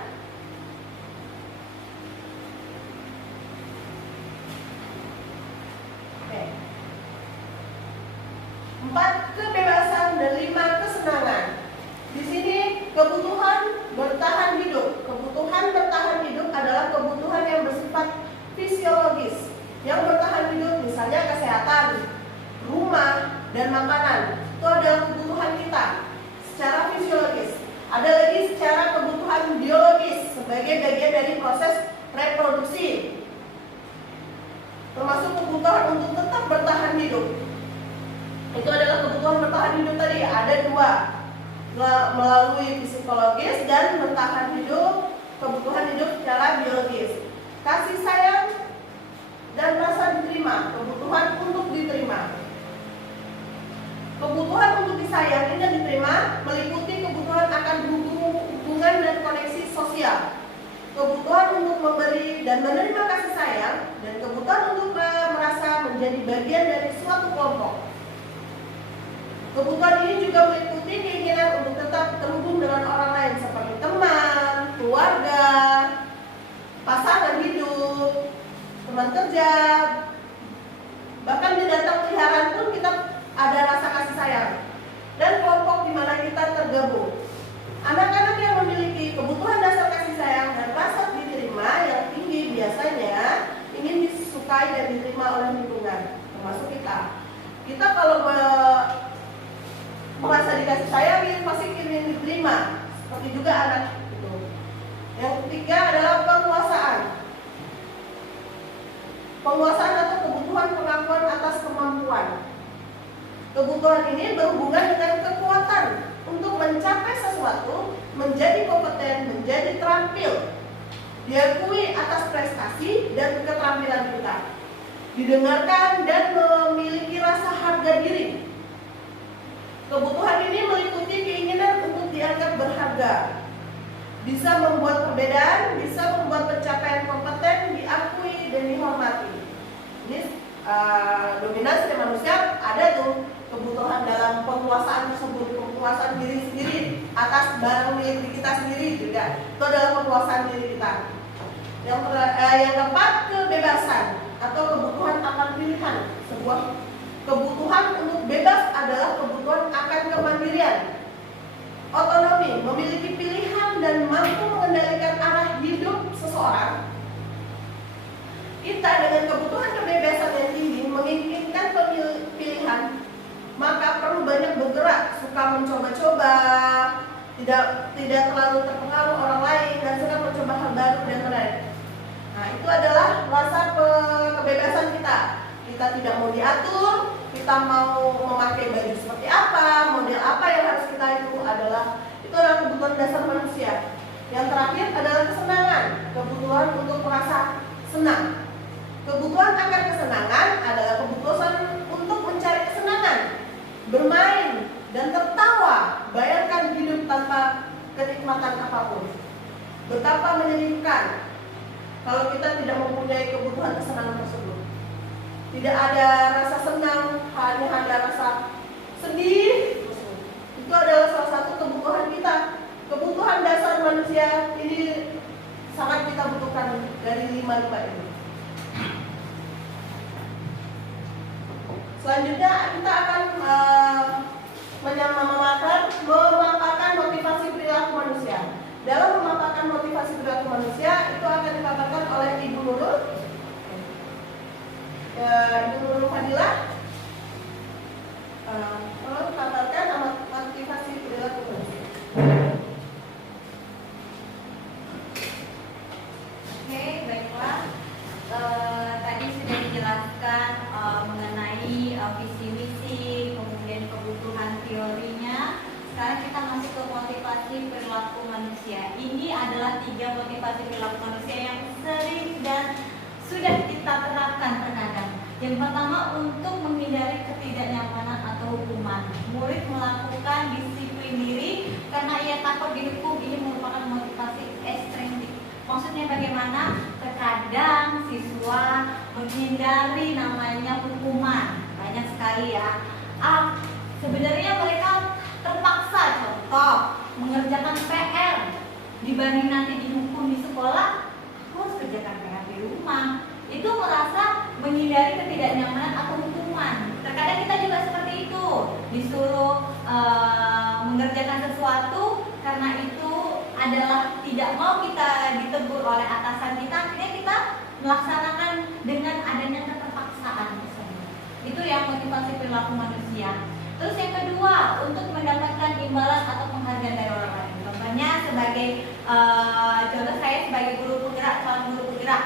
4. Kebebasan dan 5. Kesenangan. Di sini kebutuhan bertahan hidup. Kebutuhan bertahan hidup adalah kebutuhan yang bersifat fisiologis. Yang bertahan hidup misalnya kesehatan, rumah, dan makanan. Itu adalah kebutuhan kita secara fisiologis. Ada lagi secara kebutuhan biologis sebagai bagian dari proses reproduksi. Termasuk kebutuhan untuk tetap bertahan hidup. Itu adalah kebutuhan bertahan hidup tadi. Ada 2. Melalui psikologis dan bertahan hidup, kebutuhan hidup secara biologis. Kasih sayang dan rasa diterima, kebutuhan untuk diterima. Kebutuhan untuk disayang dan diterima meliputi kebutuhan akan hubungan dan koneksi sosial, kebutuhan untuk memberi dan menerima kasih sayang, dan kebutuhan untuk merasa menjadi bagian dari suatu kelompok. Kebutuhan ini juga meliputi keinginan untuk tetap terhubung dengan orang lain seperti teman, keluarga, pasangan hidup, teman kerja. Bahkan di datang peliharaan pun kita ada rasa kasih sayang. Dan kelompok di mana kita tergabung. Anak-anak yang memiliki kebutuhan dasar kasih sayang dan rasa diterima yang tinggi biasanya ingin disukai dan diterima oleh lingkungan, termasuk kita. Kita kalau merasa dikasih sayang pasti ingin diterima, seperti juga anak itu. Yang ketiga adalah penguasaan. Penguasaan atau kebutuhan pengakuan atas kemampuan. Kebutuhan ini berhubungan dengan kekuatan untuk mencapai sesuatu, menjadi kompeten, menjadi terampil, diakui atas prestasi dan keterampilan kita, didengarkan dan memiliki rasa harga diri. Kebutuhan ini meliputi keinginan untuk dianggap berharga, bisa membuat perbedaan, bisa membuat pencapaian kompeten diakui dan dihormati. Ini dominasi manusia ada tuh kebutuhan dalam penguasaan tersebut, penguasaan diri sendiri atas barang milik kita sendiri juga. Itu adalah penguasaan diri kita. Yang keempat, kebebasan atau kebutuhan akan pilihan. Sebuah kebutuhan untuk bebas adalah kebutuhan akan kemandirian, otonomi, memiliki pilihan dan mampu mengendalikan arah hidup seseorang. Kita dengan kebutuhan kebebasan yang tinggi menginginkan pilihan, maka perlu banyak bergerak, suka mencoba-coba, tidak terlalu terpengaruh orang lain, dan suka mencoba hal baru dan keren. Nah, itu adalah rasa kebebasan kita. Kita tidak mau diatur, kita mau memakai baju seperti apa, model apa yang harus kita itu adalah kebutuhan dasar manusia. Yang terakhir adalah kesenangan, kebutuhan untuk merasa senang. Kebutuhan akan kesenangan adalah kebutuhan untuk mencari kesenangan, bermain dan tertawa. Bayangkan hidup tanpa kenikmatan apapun. Betapa menyedihkan kalau kita tidak mempunyai kebutuhan kesenangan tersebut. Tidak ada rasa senang, hanya ada rasa sedih. Itu adalah salah satu kebutuhan kita. Kebutuhan dasar manusia ini sangat kita butuhkan dari 5 ini. Selanjutnya kita akan memaparkan dalam memaparkan motivasi perilaku manusia itu akan dipaparkan oleh Ibu Nurul. Ibu Nurul Fadilah, tolong paparkan motivasi perilaku manusia. Oke, baiklah. Tadi sudah dijelaskan mengenai visi misi, kemudian kebutuhan teorinya. Sekarang kita masuk ke motivasi perilaku manusia. Ini adalah 3 motivasi perilaku manusia yang sering dan sudah kita terapkan terkadang. Yang pertama, untuk menghindari ketidaknyamanan atau hukuman. Murid melakukan disiplin diri karena ia takut dihukum. Ini merupakan motivasi ekstrinsik. Maksudnya bagaimana? Terkadang siswa menghindari namanya hukuman. Banyak sekali ya. Sebenarnya mereka terpaksa, contoh mengerjakan PR dibanding nanti dihukum di sekolah, harus kerjakan PR di rumah. Itu merasa menghindari ketidaknyamanan atau hukuman. Terkadang kita juga seperti itu, disuruh mengerjakan sesuatu karena itu adalah tidak mau kita ditegur oleh atasan kita, akhirnya kita melaksanakan dengan adanya keterpaksaan. Itu yang motivasi perilaku manusia. Terus yang kedua, untuk mendapatkan imbalan atau penghargaan dari orang lain. Contohnya sebagai contoh saya sebagai guru penggerak, calon guru penggerak,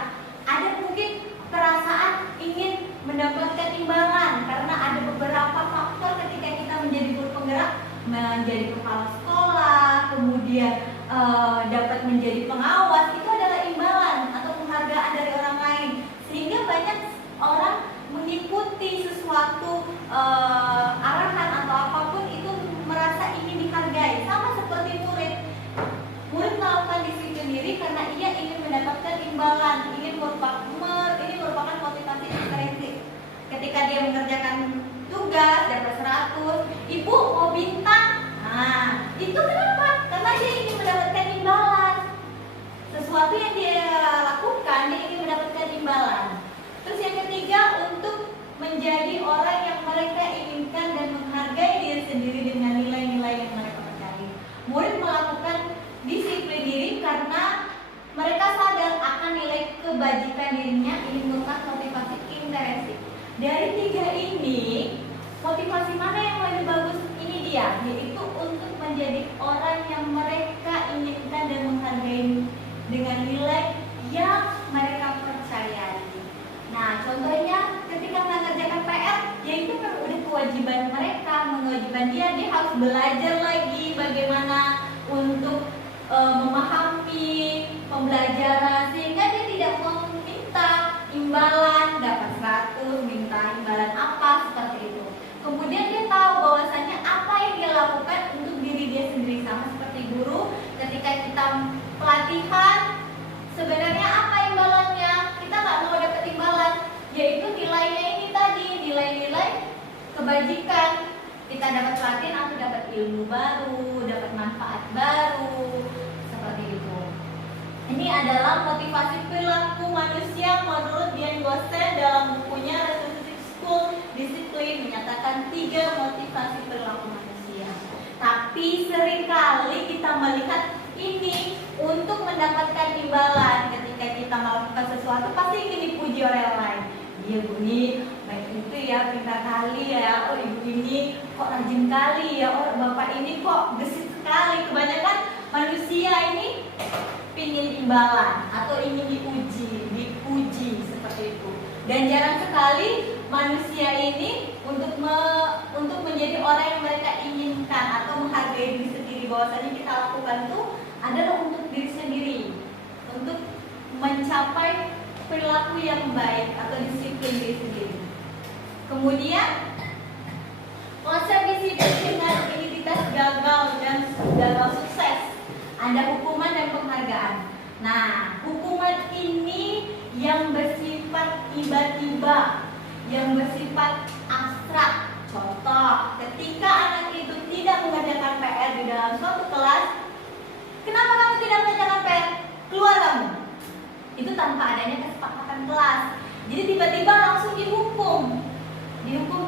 ada mungkin perasaan ingin mendapatkan imbalan karena ada beberapa faktor ketika kita menjadi guru penggerak, menjadi kepala sekolah, kemudian dapat menjadi pengawas, itu adalah imbalan atau penghargaan dari orang lain. Sehingga banyak orang mengikuti sesuatu arahan atau apapun itu merasa ingin dihargai. Sama seperti murid melakukan disiplin diri karena ia ingin mendapatkan imbalan, ini merupakan motivasi ekstrinsik. Ketika dia mengerjakan tugas dapat 100, ibu mau bintang. Nah, itu kenapa? Karena dia ingin mendapatkan imbalan. Sesuatu yang dia lakukan, dia ingin mendapatkan imbalan. Terus yang ketiga, untuk menjadi orang yang mereka inginkan dan menghargai diri sendiri dengan nilai-nilai yang mereka percayai. Murid melakukan disiplin diri karena mereka sadar akan nilai kebajikan dirinya. Ini merupakan motivasi intrinsik. Dari 3 ini, motivasi mana yang lebih bagus? Ini dia, yaitu untuk menjadi orang yang mereka inginkan dan menghargai dengan nilai yang mereka percayai. Nah, contohnya ketika mengerjakan PR, yaitu kan udah kewajiban mereka, kewajiban dia harus belajar lagi bagaimana untuk memahami pembelajaran sehingga dia tidak meminta imbalan, dapat 100, minta imbalan apa, seperti itu. Kemudian dia tahu bahwasanya apa yang dia lakukan untuk diri dia sendiri, sama seperti guru ketika kita pelatihan, sebenarnya apa imbalannya? Kita nggak mau dapat imbalan, yaitu nilainya ini tadi, nilai-nilai kebajikan. Kita dapat pelatihan atau dapat ilmu baru, dapat manfaat baru, seperti itu. Ini adalah motivasi perilaku manusia menurut Dian Gosen dalam bukunya Relationship School Discipline, menyatakan 3 motivasi perilaku manusia. Tapi seringkali kita melihat ini untuk mendapatkan imbalan. Ketika kita melakukan sesuatu pasti ingin dipuji oleh orang lain. Dia bunyi baik itu ya, pintar kali ya, oh ibu ini kok rajin kali ya, oh bapak ini kok gesit sekali. Kebanyakan manusia ini ingin imbalan atau ingin dipuji seperti itu. Dan jarang sekali manusia ini untuk menjadi orang yang mereka inginkan atau menghargai diri sendiri. Bahwasanya kita lakukan itu adalah untuk diri sendiri, untuk mencapai perilaku yang baik atau disiplin diri sendiri. Kemudian konsep disiplin dengan identitas gagal dan gagal sukses. Ada hukuman dan penghargaan. Nah, hukuman ini yang bersifat tiba-tiba, yang bersifat abstrak. Contoh, ketika anak itu tidak mengerjakan PR di dalam suatu kelas, kenapa kamu tidak mengerjakan PR? Keluar kamu. Itu tanpa adanya kesepakatan kelas. Jadi tiba-tiba langsung dihukum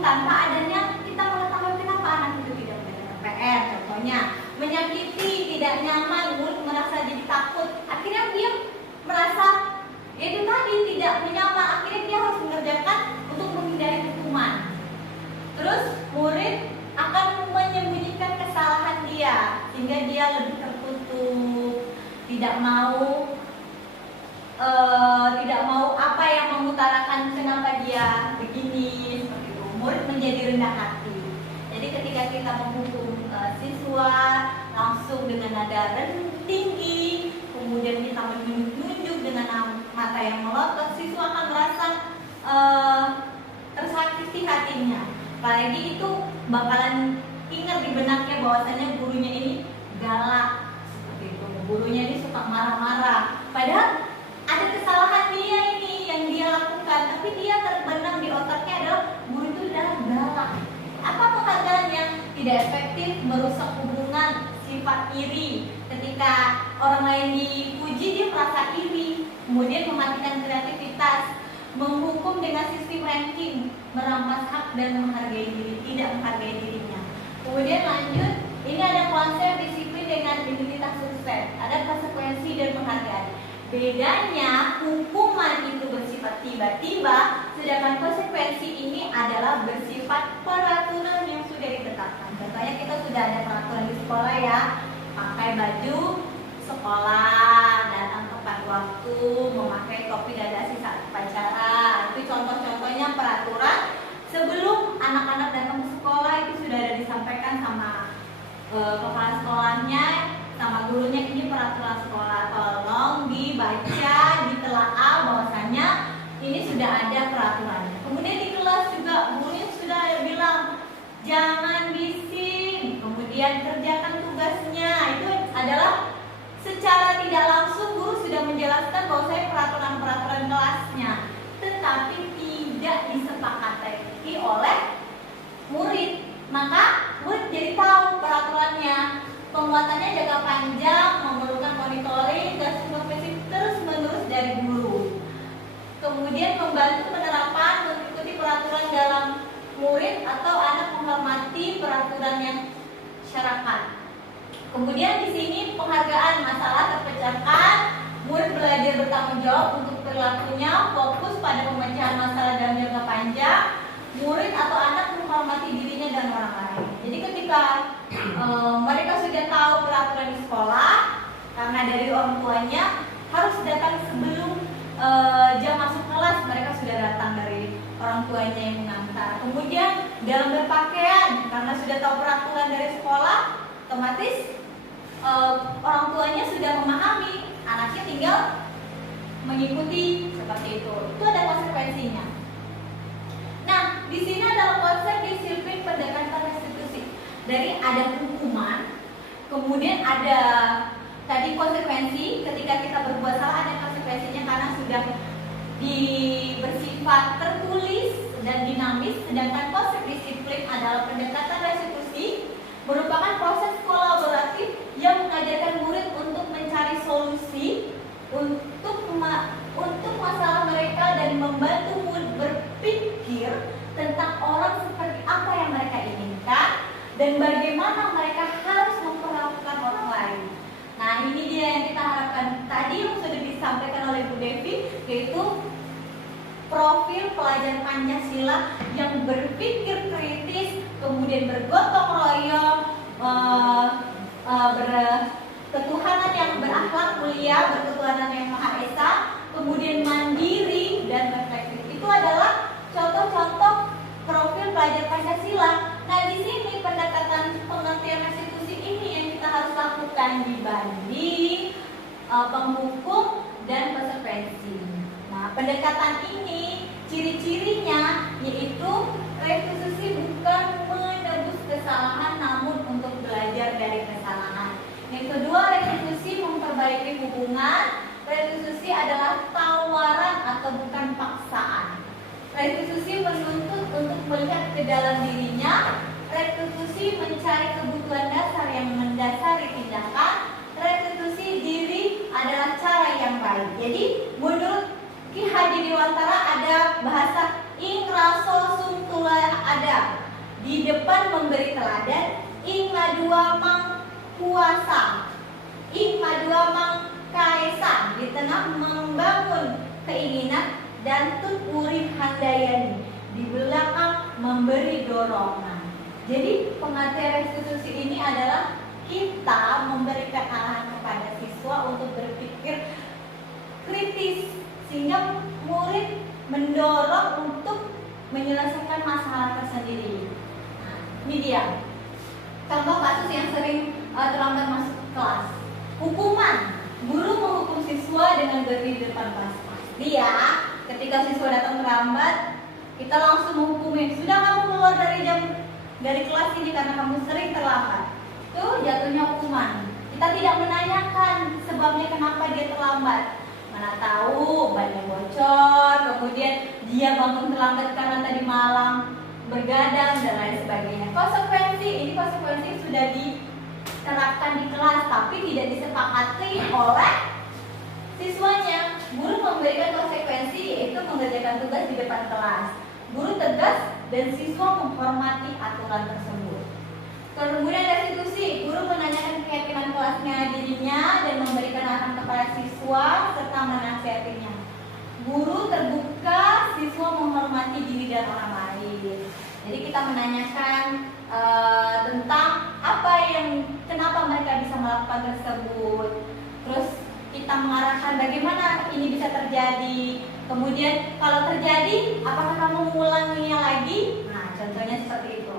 tanpa adanya kita mengetahui kenapa anak itu tidak mengerjakan PR. Contohnya, menyakiti tidak nyaman, murid merasa jadi takut. Akhirnya dia merasa itu tadi tidak nyaman. Akhirnya dia harus mengerjakan untuk menghindari hukuman. Terus murid akan menyembunyikan kesalahan dia sehingga dia lebih tertutup, tidak mau apa yang mengutarakan kenapa dia begini, seperti itu. Murid menjadi rendah hati. Jadi ketika kita menghukum siswa langsung dengan nada tinggi, kemudian kita menunjuk dengan mata yang melotot, siswa akan merasa tersakiti hatinya. Apalagi itu bakalan ingat di benaknya bahwasanya gurunya ini galak, seperti itu. Gurunya ini suka marah-marah. Padahal ada kesalahan dia ini yang dia lakukan, tapi dia terbenam di otaknya adalah guru itu adalah galak. Apa penghargaan yang tidak efektif, merusak hubungan, sifat iri. Ketika orang lain dipuji dia merasa iri, kemudian mematikan kreativitas, menghukum dengan sistem ranking, merampas hak dan menghargai diri, tidak menghargai dirinya. Kemudian lanjut, ini ada konsep disiplin dengan identitas sukses, ada konsekuensi dan penghargaan. Bedanya hukuman itu bersifat tiba-tiba, sedangkan konsekuensi ini adalah bersifat peraturan yang sudah ditetapkan. Contohnya kita sudah ada peraturan di sekolah ya, pakai baju sekolah, datang tepat waktu, memakai topi dada saat upacara. Itu contoh-contohnya peraturan sebelum anak-anak datang ke sekolah itu sudah ada disampaikan sama kepala sekolahnya, sama gurunya, ini peraturan sekolah, tolong dibaca, ditelaah bahwasanya ini sudah ada peraturannya. Kemudian di kelas juga gurunya sudah bilang jangan bising, kemudian kerjakan tugasnya. Itu adalah secara tidak langsung guru sudah menjelaskan bahwasanya peraturan-peraturan kelasnya, tetapi tidak disepakati oleh murid. Maka murid jadi tahu peraturannya. Penguatannya jangka panjang, memerlukan monitoring dan supervisi terus-menerus dari guru. Kemudian membantu penerapan mengikuti peraturan dalam murid atau anak menghormati peraturan yang syarakat. Kemudian di sini penghargaan, masalah terpecahkan, murid belajar bertanggung jawab untuk perilakunya, fokus pada pemecahan masalah dalam jangka panjang, murid atau anak menghormati dirinya dan orang lain. Jadi ketika mereka sudah tahu peraturan di sekolah, karena dari orang tuanya harus datang sebelum jam masuk kelas, mereka sudah datang dari orang tuanya yang mengantar. Kemudian dalam berpakaian, karena sudah tahu peraturan dari sekolah, otomatis orang tuanya sudah memahami, anaknya tinggal mengikuti seperti itu. Itu ada konsekuensinya. Nah, di sini adalah konsep disiplin pendekatan restitusi. Dari ada hukuman, kemudian ada tadi konsekuensi. Ketika kita berbuat salah ada konsekuensinya karena sudah bersifat tertulis dan dinamis. Sedangkan konsep disiplin adalah pendekatan restitusi, merupakan proses kolaboratif yang mengajarkan murid untuk mencari solusi untuk masalah mereka dan membantu murid berpikir tentang orang seperti apa yang mereka inginkan dan bagaimana mereka harus memperlakukan orang lain. Nah, ini dia yang kita harapkan tadi yang sudah disampaikan oleh Bu Devi, yaitu profil pelajar Pancasila yang berpikir kritis, kemudian bergotong royong, berketuhanan yang berakhlak mulia, berketuhanan yang Maha Esa, kemudian mandiri dan reflektif. Itu adalah contoh-contoh profil pelajar Pancasila. Nah, di sini pendekatan pengertian restitusi ini yang kita harus lakukan dibanding penghukum dan konsekuensi. Nah, pendekatan ini ciri-cirinya yaitu restitusi bukan menebus kesalahan namun untuk belajar dari kesalahan. Yang kedua, restitusi memperbaiki hubungan. Restitusi adalah tawaran atau bukan paksaan. Restitusi menuntut untuk melihat ke dalam dirinya. Restitusi mencari kebutuhan dasar yang mendasari tindakan. Restitusi diri adalah cara yang baik. Jadi menurut Ki Haji Dewantara ada bahasa ing raso sum tula ada. Di depan memberi teladan, ing ngadua mang puasa. Madua Mangkaisang di tengah membangun keinginan dan tut urip handayani di belakang memberi dorongan. Jadi pengertian restitusi ini adalah kita memberikan arahan kepada siswa untuk berpikir kritis sehingga murid mendorong untuk menyelesaikan masalah tersendiri. Nah, ini dia contoh kasus yang sering terlambat masuk kelas. Hukuman, guru menghukum siswa dengan berdiri di depan kelas. Pasti ya, ketika siswa datang terlambat, kita langsung menghukumi. Sudah kamu keluar dari kelas ini karena kamu sering terlambat. Itu jatuhnya hukuman. Kita tidak menanyakan sebabnya kenapa dia terlambat. Mana tahu bannya bocor, kemudian dia bangun terlambat karena tadi malam bergadang dan lain sebagainya. Konsekuensi sudah diterapkan di kelas tapi tidak disepakati oleh siswanya. Guru memberikan konsekuensi yaitu mengerjakan tugas di depan kelas. Guru tegas dan siswa menghormati aturan tersebut. Kemudian restitusi, guru menanyakan keyakinan kelasnya dirinya dan memberikan arahan kepada siswa serta menasihatinya. Guru terbuka, siswa menghormati diri dan orang lain. Jadi kita menanyakan tentang kenapa mereka bisa melakukan tersebut. Terus kita mengarahkan bagaimana ini bisa terjadi. Kemudian kalau terjadi, apakah kamu mengulanginya lagi? Nah, contohnya seperti itu.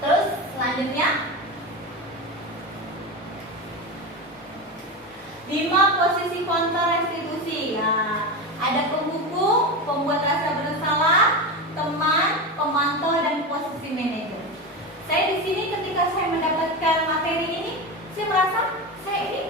Terus selanjutnya 5 posisi kontrol restitusi. Nah, ada penghukum, pembuat rasa bersalah, teman, pemantau, dan posisi manajer. Saya di sini ketika saya mendapatkan materi ini, saya merasa saya ini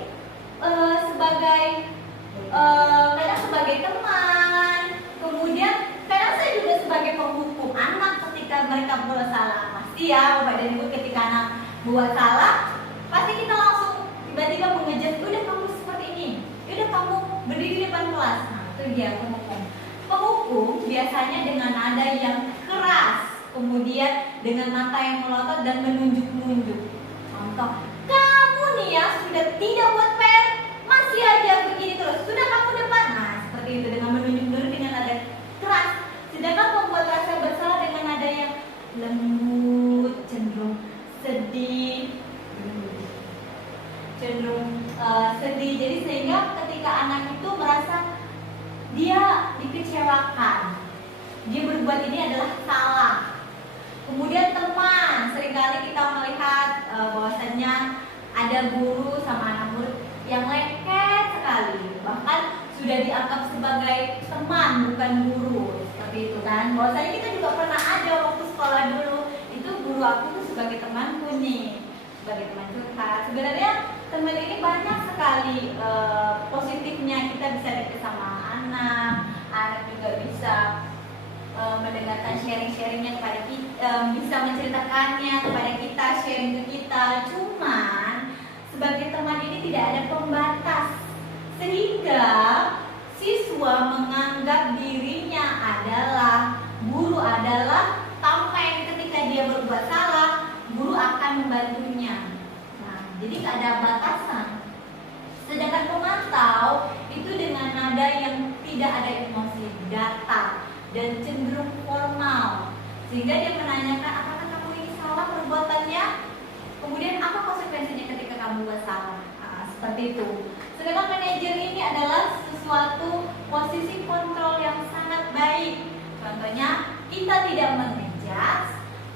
kadang sebagai teman, kemudian kadang saya juga sebagai penghukum anak ketika mereka bersalah. Pasti ya, Bapak dan Ibu, ketika anak buat salah, pasti kita langsung tiba-tiba mengejar, udah kamu seperti ini, udah kamu berdiri di depan kelas. Nah, itu dia penghukum. Penghukum biasanya dengan nada yang keras, kemudian dengan mata yang melotot dan menunjuk-nunjuk. Contoh, kamu nih ya sudah tidak buat PR, masih aja begini terus, sudah kamu depan. Nah, seperti itu dengan menunjuk-nunjuk dengan nada keras. Sedangkan pembuat rasa bersalah dengan nada yang lembut, cenderung sedih, sedih. Jadi sehingga ketika anak itu merasa dia dikecewakan, dia berbuat ini adalah salah. Kemudian teman, seringkali kita melihat bahwasannya ada guru sama anak murid yang lengket sekali, bahkan sudah dianggap sebagai teman bukan guru, seperti itu kan. Bahwasanya kita juga pernah ada waktu sekolah dulu, itu guru aku tuh sebagai temanku nih, sebagai teman curhat. Sebenarnya teman ini banyak sekali positifnya. Kita bisa dekat sama anak juga bisa mendengarkan sharing-sharingnya kepada kita, bisa menceritakannya kepada kita, sharing ke kita. Cuman sebagai teman ini tidak ada pembatas, sehingga siswa menganggap dirinya adalah guru adalah tameng. Ketika dia berbuat salah, guru akan membantunya. Nah, jadi tidak ada batasan. Sedangkan pemantau itu dengan nada yang tidak ada emosi, datar dan cenderung formal, sehingga dia menanyakan apakah kamu ini salah perbuatannya, kemudian apa konsekuensinya ketika kamu buat salah. Nah, seperti itu. Sedangkan manajer ini adalah sesuatu posisi kontrol yang sangat baik. Contohnya, kita tidak mengejudge,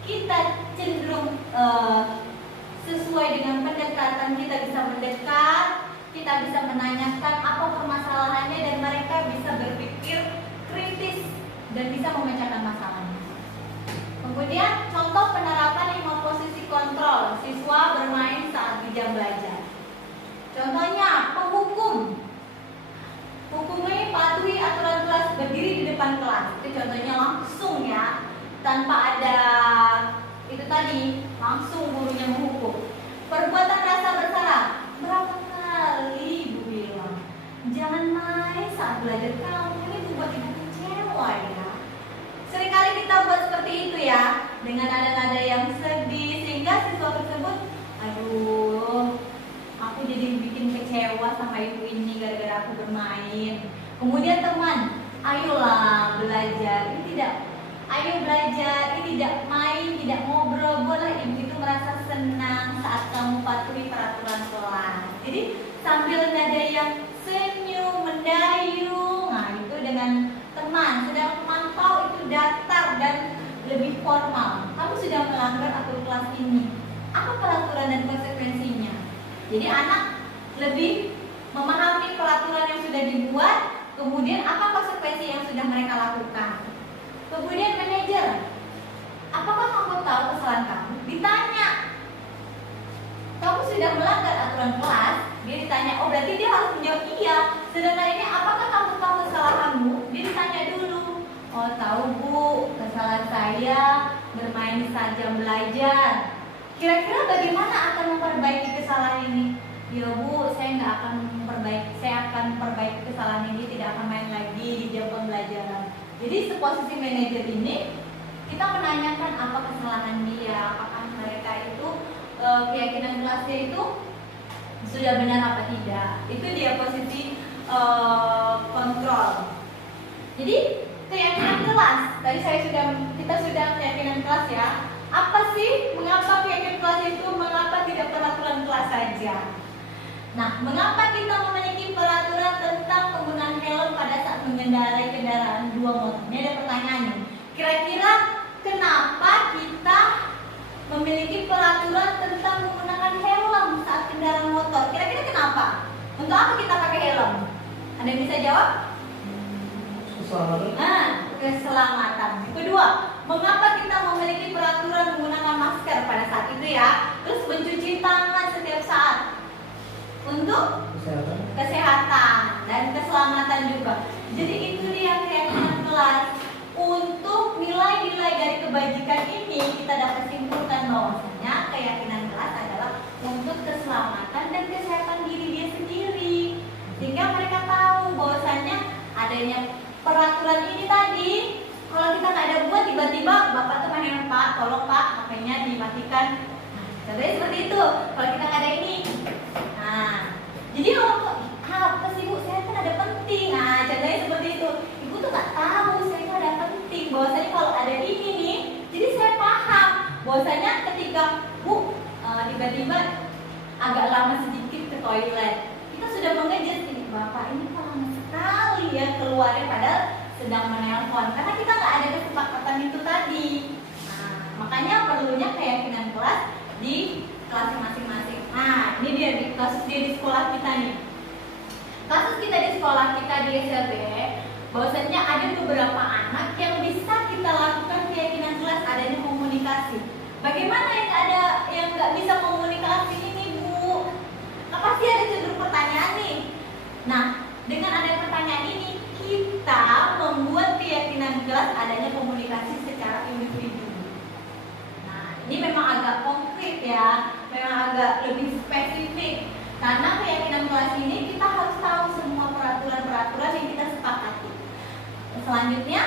kita cenderung sesuai dengan pendekatan, kita bisa mendekat, kita bisa menanyakan apa permasalahannya, dan mereka bisa berpikir kritis dan bisa memecahkan masalahnya. Kemudian contoh penerapan 5 posisi kontrol siswa bermain saat di jam belajar. Contohnya penghukum, hukumnya patuhi aturan kelas, berdiri di depan kelas. Itu contohnya langsung ya, tanpa ada itu tadi, langsung gurunya menghukum. Perbuatan rasa bersalah, berapa kali ibu bilang jangan main saat belajar, kamu ini membuat ibu kecewa ya. Seringkali kita buat seperti itu ya, dengan nada-nada yang sedih, sehingga siswa tersebut, aduh, aku jadi kecewa sama ibu ini gara-gara aku bermain. Kemudian teman, ayolah belajar. Ini tidak, ayo belajar. Ini tidak main, tidak ngobrol. Boleh ibu itu merasa senang saat kamu patuhi peraturan kelas. Jadi sambil nada yang senyum, mendayung, nah itu dengan teman. Sedang memantau itu datar dan lebih formal. Kamu sudah melanggar atur kelas ini. Apa peraturan dan konsekuensinya? Jadi anak lebih memahami peraturan yang sudah dibuat, kemudian apa konsekuensi yang sudah mereka lakukan. Kemudian manajer, apakah kamu tahu kesalahan kamu? Ditanya, kamu sudah melanggar aturan kelas? Dia ditanya, oh berarti dia harus menjawab iya. Sedangkan ini, apakah kamu tahu kesalahanmu? Dia ditanya dulu, oh tahu bu, kesalahan saya bermain saat jam belajar. Kira-kira bagaimana akan memperbaiki kesalahan ini? Ya bu, saya nggak akan memperbaiki, saya akan perbaiki kesalahan ini, tidak akan main lagi di jam pembelajaran. Jadi seposisi manajer ini, kita menanyakan apa kesalahan dia, apakah mereka itu keyakinan kelasnya itu sudah benar apa tidak. Itu dia posisi kontrol. Jadi keyakinan kelas, tadi kita sudah keyakinan kelas ya. Apa sih mengapa keyakinan kelas itu, mengapa tidak peraturan kelas saja? Nah, mengapa kita memiliki peraturan tentang penggunaan helm pada saat mengendarai kendaraan dua motor? Ini ada pertanyaan nih. Kira-kira kenapa kita memiliki peraturan tentang menggunakan helm saat kendaraan motor? Kira-kira kenapa? Untuk apa kita pakai helm? Ada yang bisa jawab? Keselamatan. Keselamatan. Kedua, mengapa kita memiliki peraturan menggunakan masker pada saat itu ya? Terus mencuci tangan setiap saat? Untuk kesehatan dan keselamatan juga. Jadi itu dia keyakinan kelas. Untuk nilai-nilai dari kebajikan ini kita dapat simpulkan bahwasanya keyakinan kelas adalah untuk keselamatan dan kesehatan diri dia sendiri. Sehingga mereka tahu bahwasanya adanya peraturan ini tadi, kalau kita nggak ada buat, tiba-tiba bapak tuh main, pak, tolong pak, HP-nya dimatikan. Nah, contohnya seperti itu. Kalau kita nggak ada ini, nah, jadi orang tuh, apa sih bu? Saya kan ada penting. Nah, contohnya seperti itu. Ibu tuh nggak tahu saya kan ada penting. Bahwasanya kalau ada ini nih, jadi saya paham. Bahwasanya ketika bu tiba-tiba agak lama sedikit ke toilet, kita sudah mengejar ini bapak ini kok lama sekali ya keluarnya padahal sedang menelpon. Karena kita nggak ada kesepakatan itu tadi. Nah, makanya perlunya keyakinan kelas di kelas masing-masing. Nah, ini dia kasus dia di sekolah kita nih. Kasus kita di sekolah kita di SLB, bahwasanya ada beberapa anak yang bisa kita lakukan keyakinan kelas adanya komunikasi. Bagaimana yang nggak bisa komunikasi ini bu? Pasti ada cenderung pertanyaan nih. Nah, dengan ada pertanyaan ini kita membuat keyakinan kelas adanya komunikasi secara individu. Nah, ini memang agak konkret ya, memang agak lebih spesifik. Karena keyakinan kelas ini kita harus tahu semua peraturan-peraturan yang kita sepakati. Selanjutnya,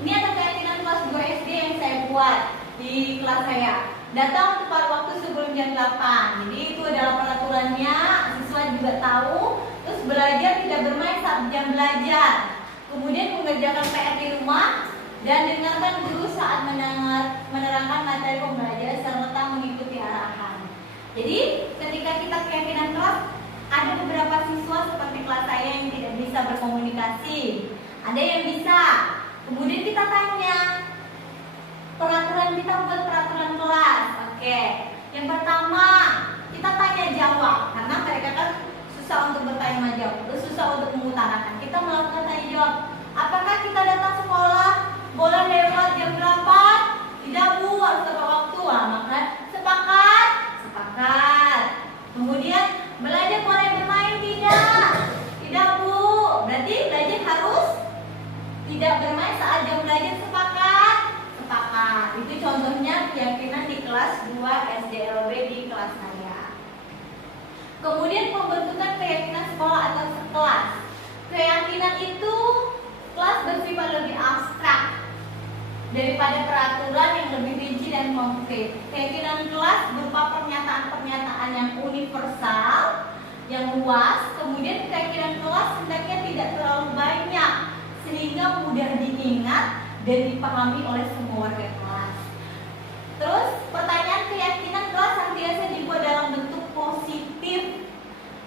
ini ada keyakinan kelas 2 SD yang saya buat di kelas saya. Datang tepat waktu sebelum jam 8. Jadi itu adalah peraturannya, siswa juga tahu. Terus belajar tidak bermain saat jam belajar. Kemudian mengerjakan PR di rumah dan dengarkan guru saat menerangkan materi pembelajaran serta mengikuti arahan. Jadi ketika kita keyakinan kelas, ada beberapa siswa seperti kelas saya yang tidak bisa berkomunikasi. Ada yang bisa. Kemudian kita tanya, peraturan kita buat peraturan kelas. Oke. Yang pertama, kita tanya jawab karena mereka kan susah untuk bertanya jawab, terus susah untuk mengutarakan. Kita melakukan tanya jawab. Apakah kita datang sekolah boleh lewat jam berapa? Tidak bu, harus tepat waktu. Maka sepakat. Kemudian belajar boleh bermain tidak? Tidak bu. Berarti belajar harus tidak bermain saat jam belajar. Sepakat. Itu contohnya keyakinan di kelas 2 SDLB di kelas saya. Kemudian pembentukan keyakinan sekolah atau sekelas. Keyakinan itu kelas bersifat lebih abstrak daripada peraturan yang lebih rinci dan konkret. Keyakinan kelas berupa pernyataan-pernyataan yang universal, yang luas, kemudian keyakinan kelas hendaknya tidak terlalu banyak sehingga mudah diingat dan dipahami oleh semua warga kelas. Terus pertanyaan keyakinan kelas senantiasa dibuat dalam bentuk positif.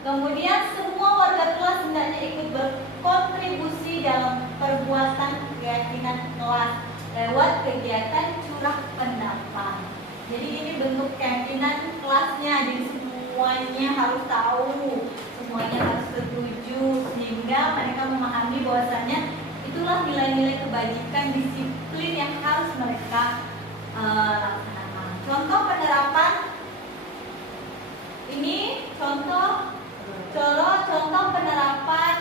Kemudian semua warga kelas hendaknya ikut berkontribusi dalam perbuatan keyakinan kelas lewat kegiatan curah pendapat. Jadi ini bentuk keyakinan kelasnya. Jadi semuanya harus tahu, semuanya harus setuju sehingga mereka memahami bahwasannya itulah nilai-nilai kebajikan disiplin yang harus mereka laksanakan. Contoh penerapan ini contoh penerapan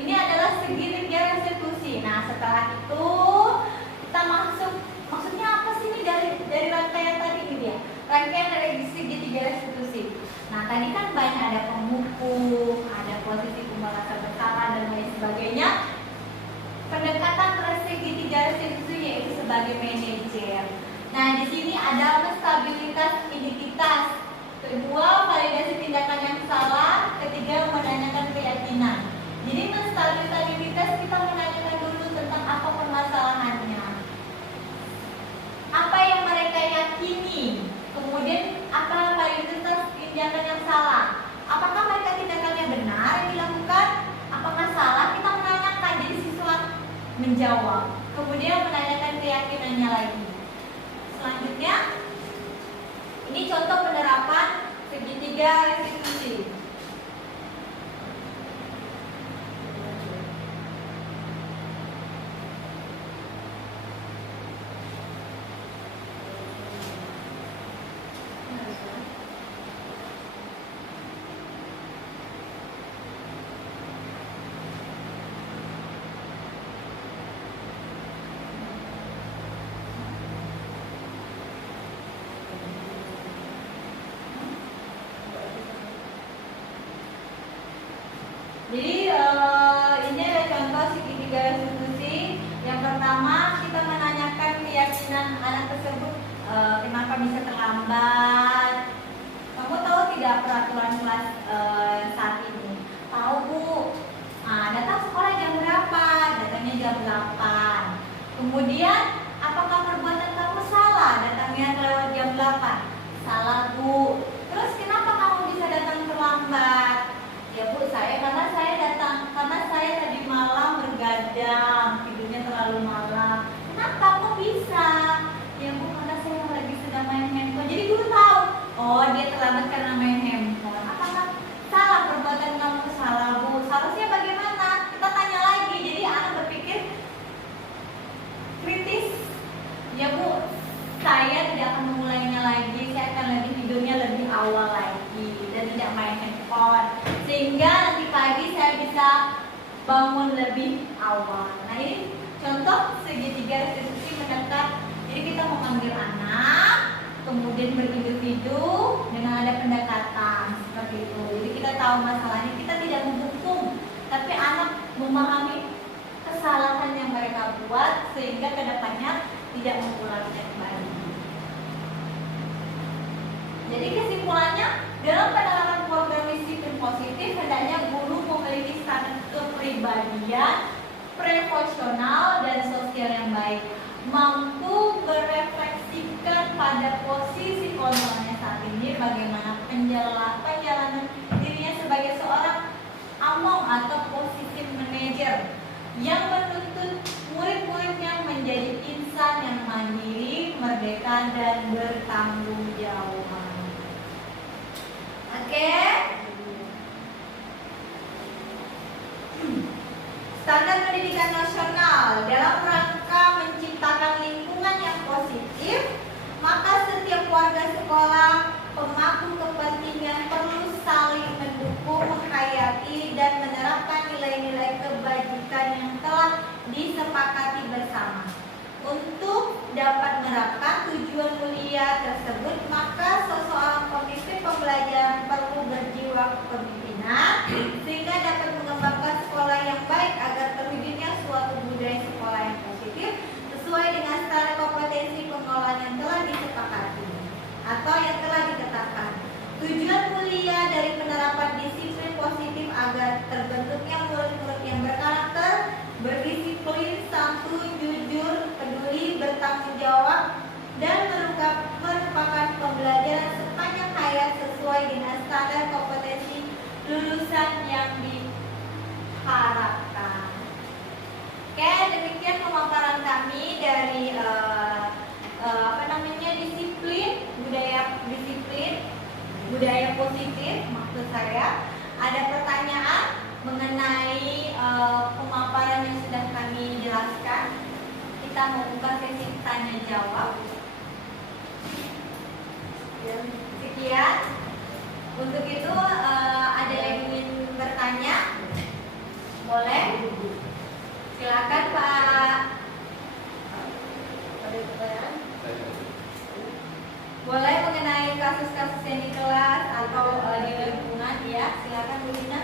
ini adalah segitiga restitusi. Nah, setelah itu kita maksudnya apa sih ini dari rangkaian tadi ini dia? Rangkaian dari segitiga restitusi. Nah, tadi kan banyak ada penghukum, ada posisi pembalasan bersalah dan lain sebagainya. Pendekatan segitiga restitusi yaitu sebagai manajer. Nah, di sini ada stabilitas identitas. Kedua, validasi tindakan yang salah. Ketiga, menanyakan keyakinan. Jadi menstabilitas kita menanyakan dulu tentang apa permasalahannya, apa yang mereka yakini, kemudian apa validitas tindakan yang salah, apakah mereka tindakannya benar yang dilakukan, apakah salah, kita menanyakan. Jadi siswa menjawab, kemudian menanyakan keyakinannya lagi. Selanjutnya ini contoh penerapan segitiga restitusi. Jadi ini ada contoh segitiga restitusi. Yang pertama kita menanyakan keyakinan anak tersebut kenapa bisa terlambat. Kamu tahu tidak peraturan kelas saat ini? Tahu Bu. Nah, datang sekolah jam berapa? Datangnya jam 8. Kemudian apakah perbuatan kamu salah? Datangnya lewat jam 8. Salah Bu. Terus kenapa kamu bisa datang terlambat? Ya Bu, karena saya tadi malam bergadang, tidurnya terlalu malam. Kenapa kok bisa? Ya Bu, karena saya lagi sedang main handphone. Jadi guru tahu, oh dia terlambat karena main handphone. Apakah salah perbuatan kamu? Salah Bu. Seharusnya bagaimana? Kita tanya lagi. Jadi anak berpikir kritis. Ya Bu, saya tidak akan memulainya lagi. Saya akan lebih tidurnya lebih awal lagi dan tidak main handphone, sehingga nanti pagi saya bisa bangun lebih awal. Nah, ini contoh segitiga restitusi mendekat. Jadi kita memanggil anak, kemudian berindividu dengan ada pendekatan seperti itu. Jadi kita tahu masalahnya, kita tidak menghukum, tapi anak memahami kesalahan yang mereka buat sehingga kedepannya tidak mengulanginya kembali. Jadi kesimpulannya, dalam penerapan program disiplin positif hendaknya guru memiliki standar kepribadian, profesional dan sosial yang baik, mampu merefleksikan pada posisi kontrolnya saat ini bagaimana penjalanan dirinya sebagai seorang among atau posisi manajer yang menuntut murid-muridnya menjadi insan yang mandiri, merdeka dan bertanggung jawab. Oke. Standar pendidikan nasional dalam rangka menciptakan lingkungan yang positif, maka setiap warga sekolah, pemangku kepentingan perlu saling mendukung, menghayati dan menerapkan nilai-nilai kebajikan yang telah disepakati bersama. Untuk dapat menerapkan tujuan mulia tersebut, maka seseorang pemimpin pembelajaran perlu berjiwa kepemimpinan sehingga dapat mengembangkan sekolah yang baik agar terwujudnya suatu budaya sekolah yang positif sesuai dengan standar kompetensi pengelolaan yang telah disepakati. Tujuan mulia dari penerapan disiplin positif agar terbentuknya murid-murid yang berkarakter, berdisiplin, santun, jujur, peduli, bertanggung jawab, dan merupakan pembelajaran sepanjang hayat sesuai dengan standar kompetensi lulusan yang diharapkan. Oke, demikian pemaparan kami dari disiplin, budaya positif maksud saya. Ada pertanyaan mengenai pemaparan yang sudah kami jelaskan? Kita mau buka sesi tanya jawab. Sekian. Untuk itu ada yang ingin bertanya? Boleh? Silakan Pak. Ada pertanyaan? Boleh mengenai kasus-kasus yang di kelas atau di lingkungan ya. Silakan Bu Lina.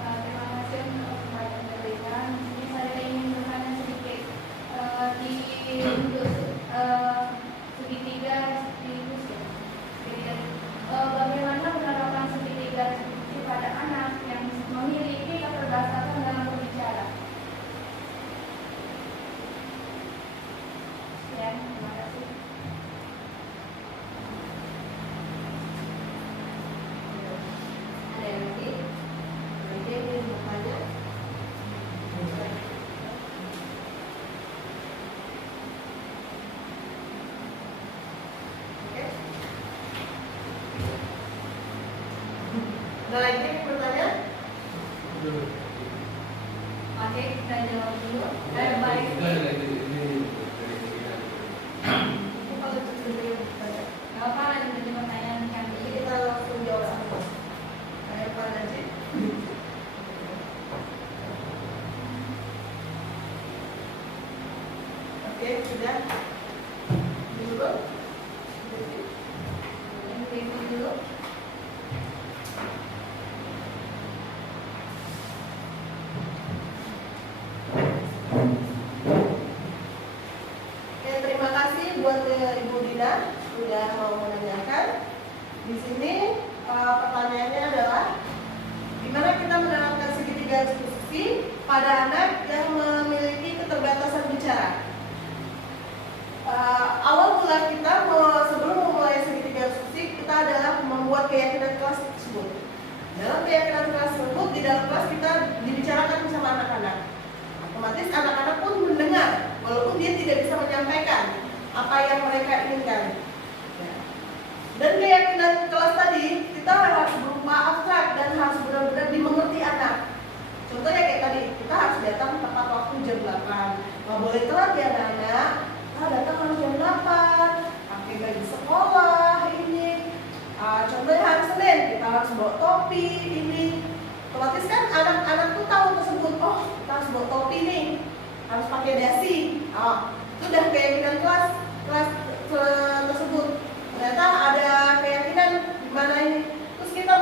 Terima kasih untuk pertanyaan berikan. Ini saya ingin bertanya sedikit untuk segitiga restitusi. Bagaimana penerapan segitiga restitusi pada anak yang memiliki keterbatasan dalam berbicara? Ya, terima kasih. Ada yang lagi? Ada yang ingin bertanya? Oke. Ada lagi yang bertanya? Oke, kita jawab dulu. Baik. Kalau itu bertanya, Gak apa lanjut aja pertanyaan kami. kita langsung jawab sama. Kayak Pak Najib. Oke, sudah. Dulu. Yang berikut dulu. Oke, terima kasih buat Ibu Dina sudah mau menanyakan. Di sini pertanyaannya adalah gimana kita menerapkan segitiga restitusi pada anak yang memiliki keterbatasan bicara. Awal mula kita sebelum memulai segitiga restitusi kita adalah membuat keyakinan kelas tersebut. Dalam keyakinan kelas tersebut di dalam kelas kita dibicarakan bersama anak-anak. Otomatis anak-anak pun mendengar walaupun dia tidak bisa menyampaikan apa yang mereka inginkan. Ya. Dan keyakinan kelas tadi kita harus berupa abstrak dan harus benar-benar dimengerti anak. Contohnya kayak tadi, kita harus datang tepat waktu jam 8. Nggak boleh telat ya anak-anak. Kita datang harus jam 8. Pakai baju sekolah ini. Contohnya hari Senin kita harus bawa topi ini. Otomatis kan anak-anak tuh tahu tersebut. Oh, kita harus bawa topi nih. Harus pakai dasi. Itu udah keyakinan kelas tersebut. Ternyata ada keyakinan di mana ini. Terus kita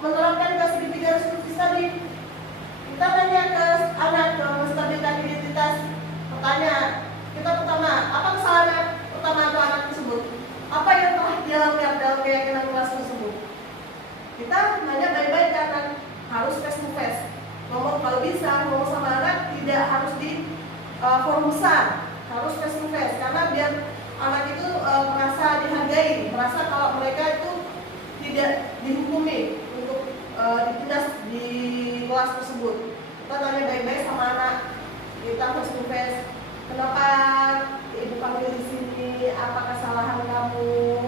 menerapkan ke segitiga restitusi tadi. Kita tanya ke anak ke menstabilkan identitas. Pertanyaan kita pertama, apa kesalahan pertama anak tersebut? Apa yang telah dilakukan dalam keyakinan kelas tersebut? Kita nanya baik-baik ke anak, harus face to face. Ngomong kalau bisa, ngomong sama anak tidak harus di forum besar, harus face to face. Karena biar anak itu merasa dihargai, merasa kalau mereka itu tidak dihukumi untuk ditindas di kelas tersebut. Kita tanya baik-baik sama anak, kita face to face. Kenapa ibu panggil di sini? Apa kesalahan kamu?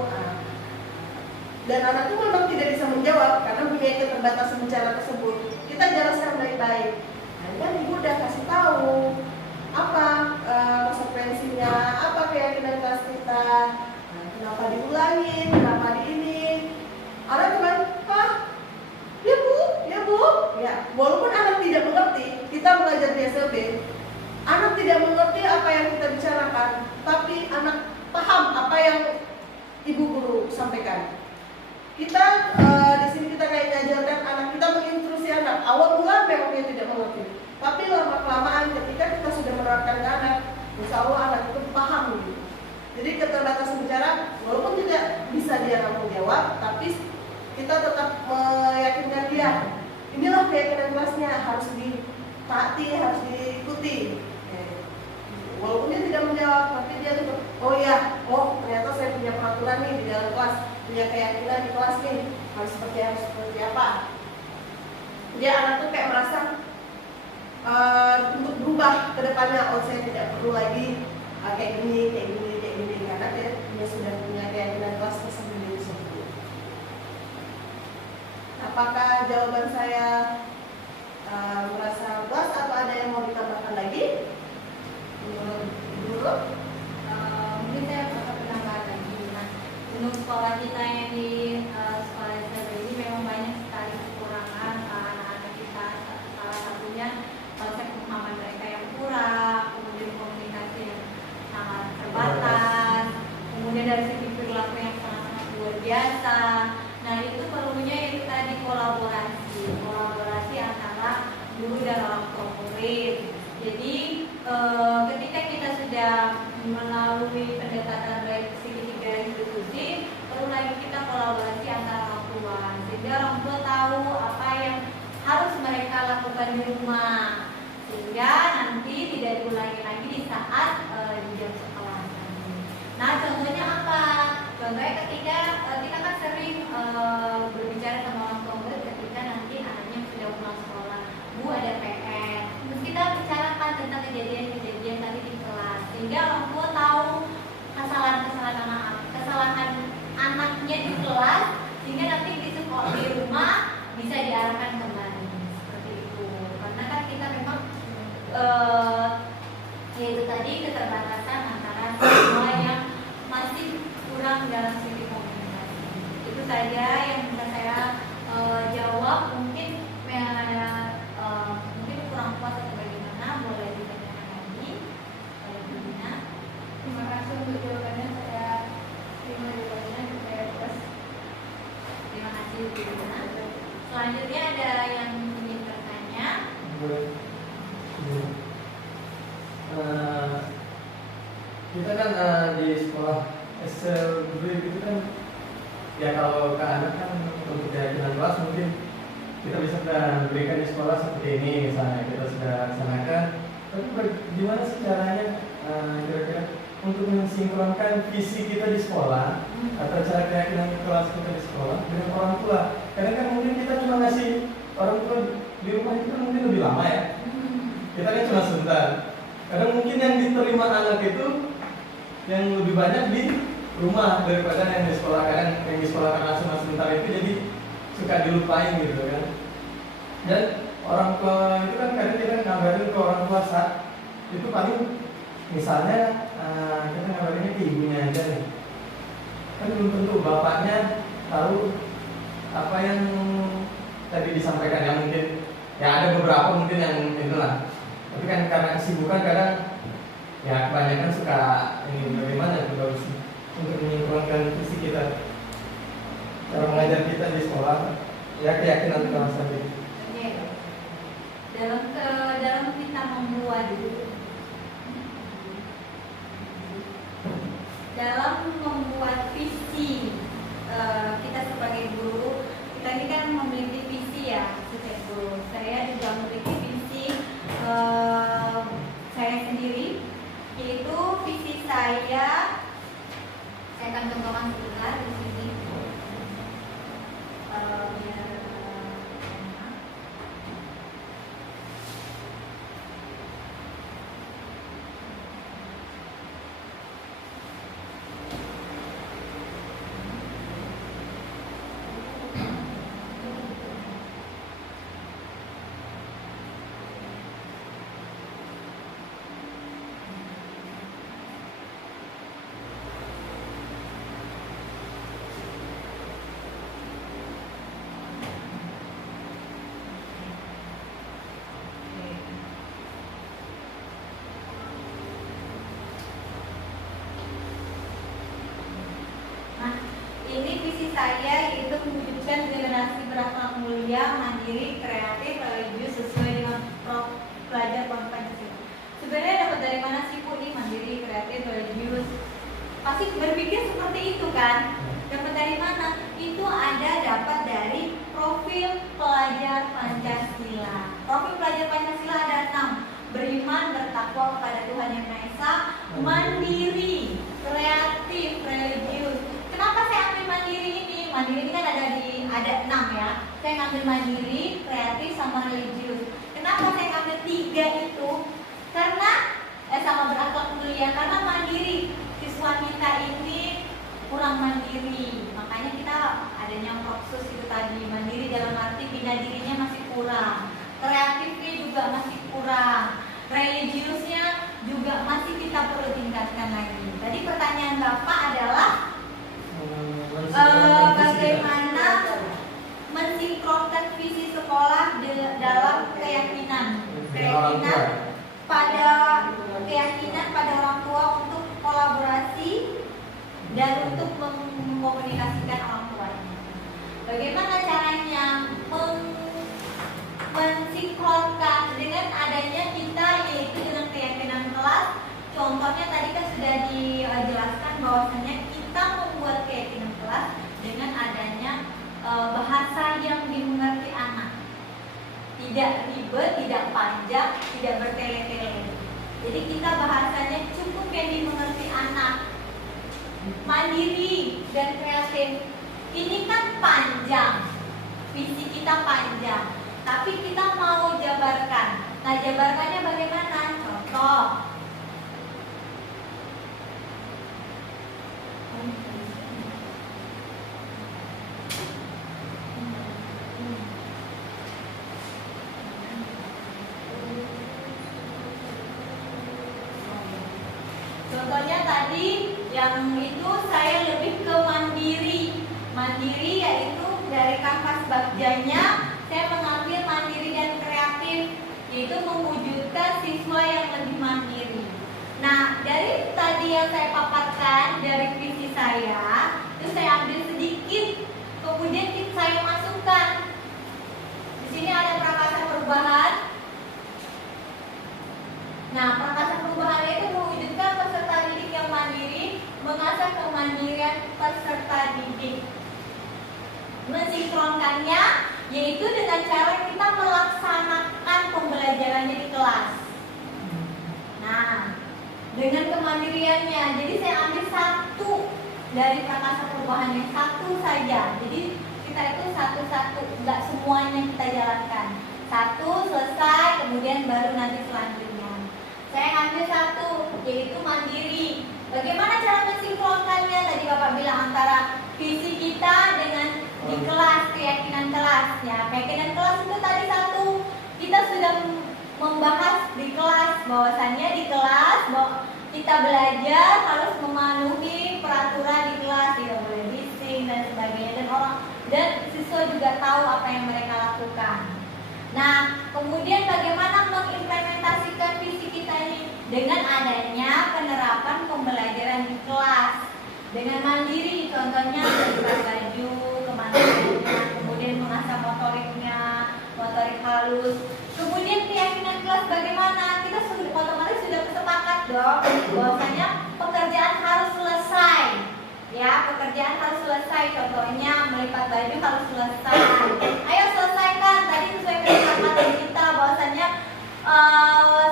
Dan anak itu memang tidak bisa menjawab karena punya keterbatasan bicara tersebut. Kita jelaskan baik-baik. Nah, kan ibu udah kasih tahu apa konsekuensinya, apa keyakinan kelas kita. Nah, kenapa diulangin? Kenapa di ini? Anak cuma, Pak, ya bu, ya bu. Ya, walaupun anak tidak mengerti, kita belajar di SLB. Anak tidak mengerti apa yang kita bicarakan, tapi anak paham apa yang ibu guru sampaikan. Kita di sini kita kayak ngajarkan anak, kita menginstruksi anak. Awal mula memang dia tidak mengerti, tapi lama kelamaan ketika kita sudah menerapkan ke anak, insya Allah anak itu paham gitu. Jadi keterbatasan bicara, walaupun tidak bisa dia tanggung jawab, tapi kita tetap meyakinkan dia. Inilah keyakinan kelasnya, harus ditaati, harus diikuti. Walaupun dia tidak menjawab, tapi dia tetap, oh ya, oh ternyata saya punya peraturan nih di dalam kelas, punya keyakinan di kelas nih, harus seperti apa. Dia anak tuh kayak merasa untuk berubah ke depannya, oh saya tidak perlu lagi kayak gini, karena dia sudah punya keyakinan kelasnya sendiri seperti itu. Apakah jawaban saya merasa puas atau ada yang mau ditambahkan lagi? Dulu? Mungkin saya bakal penambahan lagi. Nah, untuk sekolah kita yang di sekolah SMP ini memang banyak sekali kekurangan anak-anak kita. Salah satunya konsep pemahaman mereka yang kurang, kemudian komunikasi yang sangat terbatas, kemudian dari segi perilaku yang sangat luar biasa. Nah, itu perlunya itu tadi kolaborasi antara guru dan orang tua murid. Jadi ketika kita sudah melalui pendekatan baik segitiga institusi, perlu lagi kita kolaborasi antara orang tua, sehingga orang tua tahu apa yang harus mereka lakukan di rumah, sehingga nanti tidak diulangi lagi di saat di jam sekolah. Nah, contohnya apa? Contohnya ketika kita kan sering berbicara sama orang tua murid ketika nanti anaknya sudah pulang sekolah, Bu ada PR. Terus kita bicarakan tentang kejadian-kejadian tadi di kelas, sehingga orang tua tahu kesalahan anaknya di kelas, sehingga nanti di sekolah di rumah bisa diarahkan kembali seperti itu. Karena kan kita memang yaitu tadi keterbatasan antara semua yang masih kurang dalam segi komunikasi. Itu saja yang bisa saya jawab. Mungkin kurang puas atau bagaimana, boleh ditanyakan lagi. Terima kasih untuk jawabannya, saya terima jawabannya, saya puas. Terima kasih Bu Dina. Selanjutnya ada yang ingin bertanya? Kita kan di sekolah SLB itu kan ya, kalau ke anak kan untuk keyakinan kelas mungkin kita bisa berikan di sekolah seperti ini misalnya, kita sudah laksanakan. Tapi bagaimana sih caranya kira-kira untuk mensinkronkan visi kita di sekolah atau cara keyakinan kelas kita di sekolah dengan orang tua? Karena kan mungkin kita cuma ngasih orang tua di rumah itu kan mungkin lebih lama ya. Kita kan cuma sebentar. Kadang mungkin yang diterima anak itu yang lebih banyak di rumah daripada yang di sekolah. Kadang yang di sekolah karena cuma sebentar itu jadi suka dilupain gitu kan. Dan orang tua itu kan kadang kita ngabarin ke orang tua saat itu paling misalnya kita ngabarinnya ke ibunya aja nih, kan belum tentu bapaknya tahu apa yang tadi disampaikan. Ya mungkin ya ada beberapa mungkin yang itulah, tapi kan karena kesibukan kadang ya kebanyakan suka ini bagaimana itu bagus untuk menyinkronkan visi kita, cara mengajar kita di sekolah, ya keyakinan kelas tadi. Dalam kita membuat visi kita sebagai guru, kita ini kan memiliki visi ya setiap guru. Saya juga memiliki visi saya sendiri, yaitu visi saya akan contohkan sebentar di sini. Ini visi saya, yaitu mewujudkan generasi berakhlak mulia, mandiri, kreatif, religius sesuai dengan pelajar Pancasila. Sebenarnya dapat dari mana sih Bu ini mandiri, kreatif, religius? Pasti berpikir seperti itu kan? Yang dari mana? Itu ada dapat dari profil pelajar Pancasila. Profil pelajar Pancasila ada 6: beriman, bertakwa kepada Tuhan Yang Maha Esa, mandiri, kreatif, religius. Kenapa saya ambil mandiri ini? Mandiri ini kan ada 6 ya. Saya ngambil mandiri, kreatif, sama religius. Kenapa saya ngambil 3 itu? Karena sama berakhlak mulia. Karena mandiri, siswa kita ini kurang mandiri. Makanya kita adanya proksus itu tadi. Mandiri dalam arti bina dirinya masih kurang, kreatifnya juga masih kurang, religiusnya juga masih kita perlu tingkatkan lagi. Tadi pertanyaan Bapak adalah bagaimana mensinkronkan visi sekolah dalam keyakinan pada orang tua untuk kolaborasi dan untuk mengkomunikasikan orang tuanya. Bagaimana caranya mensinkronkan dengan adanya kita, yaitu dengan keyakinan kelas? Contohnya tadi kan sudah dijelaskan bahwasanya kita membuat keyakinan kelas dengan adanya bahasa yang dimengerti anak, tidak ribet, tidak panjang, tidak bertele-tele. Jadi kita bahasanya cukup yang dimengerti anak. Mandiri dan kreatif ini kan panjang, visi kita panjang, tapi kita mau jabarkan. Nah, jabarkannya bagaimana? Contoh, contohnya tadi yang itu saya lebih ke mandiri. Mandiri yaitu dari kanvas bagjanya saya mengambil mandiri dan kreatif, yaitu mewujudkan siswa yang lebih mandiri. Nah, dari tadi yang saya paparkan dari visi saya, itu saya ambil sedikit, kemudian saya masukkan. Di sini ada prakasa perubahan. Nah, prakasa perubahan itu mewujudkan peserta didik yang mandiri, mengasah kemandirian peserta didik. Mensinkronkannya yaitu dengan cara kita melaksanakan pembelajarannya di kelas. Nah, dengan kemandiriannya, jadi saya ambil satu dari prakasa perubahan yang satu saja. Jadi kita itu satu-satu, enggak semuanya kita jalankan. Satu selesai, kemudian baru nanti selanjutnya. Saya ambil satu, yaitu mandiri. Bagaimana cara mensinkronkannya? Tadi Bapak bilang antara visi kita dengan di kelas, keyakinan kelas. Ya, keyakinan kelas itu tadi satu. Kita sudah membahas di kelas bahwasannya di kelas kita belajar harus memenuhi peraturan di kelas, tidak boleh bising dan sebagainya, dan siswa juga tahu apa yang mereka lakukan. Nah, kemudian bagaimana mengimplementasikan visi kita ini? Dengan adanya penerapan pembelajaran di kelas dengan mandiri, contohnya buka baju, kemandiriannya, kemudian mengasah motorik halus. Kemudian keyakinan kelas bagaimana? Kita otomatis sudah sepakat dong bahwasanya pekerjaan harus selesai. Ya, pekerjaan harus selesai. Contohnya melipat baju harus selesai. Ayo selesaikan. Tadi sesuai kesepakatan kita bahwasanya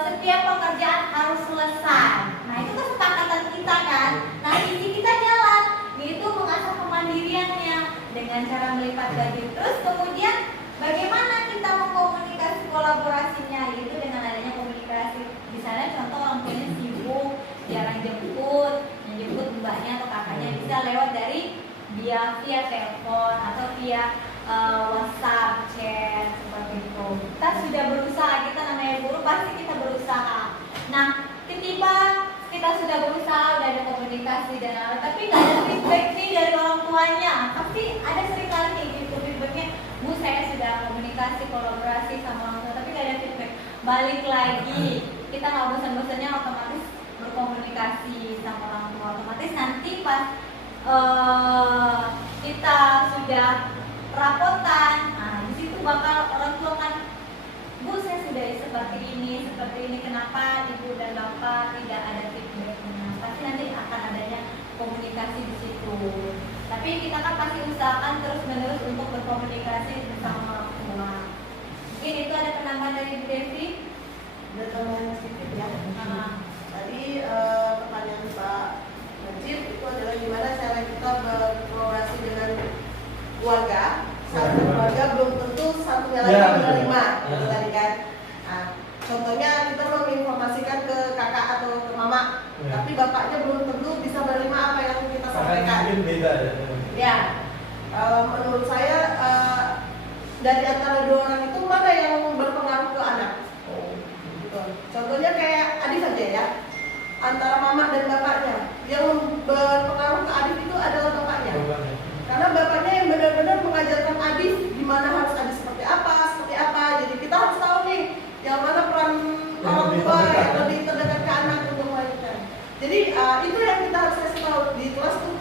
setiap pekerjaan harus selesai. Nah, itu kesepakatan kita kan. Nah, visi kita jalan, yaitu mengasah kemandiriannya dengan cara melipat baju. Terus kemudian bagaimana kita mengkomunikasi kolaborasinya, yaitu dengan adanya komunikasi. Misalnya contoh orang tuanya sibuk, jarang jemput, menjemput mbaknya atau kakaknya bisa lewat dari via telepon atau via WhatsApp, chat, seperti itu. Kita sudah berusaha, kita namanya guru pasti kita berusaha. Nah, tiba-tiba kita sudah berusaha, udah ada komunikasi dan lain-lain, tapi nggak ada feedback nih dari orang tuanya. Pasti ada sering kali nih gitu feedbacknya, Bu saya sudah komunikasi, kolaborasi sama orang tua, tapi nggak ada feedback. Balik lagi, kita nggak bosan-bosannya otomatis berkomunikasi sama orang tua. Otomatis nanti pas kita sudah rapotan, nah di situ bakal orang tua kan, Bu saya sudah seperti ini, kenapa ibu dan bapak tidak ada feedbacknya? Pasti nanti akan adanya komunikasi di situ. Tapi Tapi kita kan pasti usahakan terus menerus untuk berkomunikasi bersama orang tua. Mungkin itu ada penambahan dari Bu Devi. Ada tambahan sedikit ya. Tadi pertanyaan Pak Najib itu adalah gimana cara kita berkolaborasi dengan keluarga. Satu keluarga belum tentu satunya lagi menerima, gitu tadi kan. Nah, contohnya kita menginformasikan ke kakak atau ke mama, tapi bapaknya belum tentu bisa menerima apa yang kita sampaikan. Mungkin beda ya. Ya, menurut saya dari antara dua orang itu mana yang berpengaruh ke anak? Gitu. Contohnya kayak Adif aja ya, antara mama dan bapaknya, yang berpengaruh ke Adif itu adalah bapaknya. Karena bapaknya yang benar-benar mengajarkan Adif gimana harus Adif seperti apa. Jadi kita harus tahu nih yang mana peran orang tua yang lebih terdekat ke anak untuk melahirkan. Jadi itu yang kita harus kasih tahu di kelas tuh.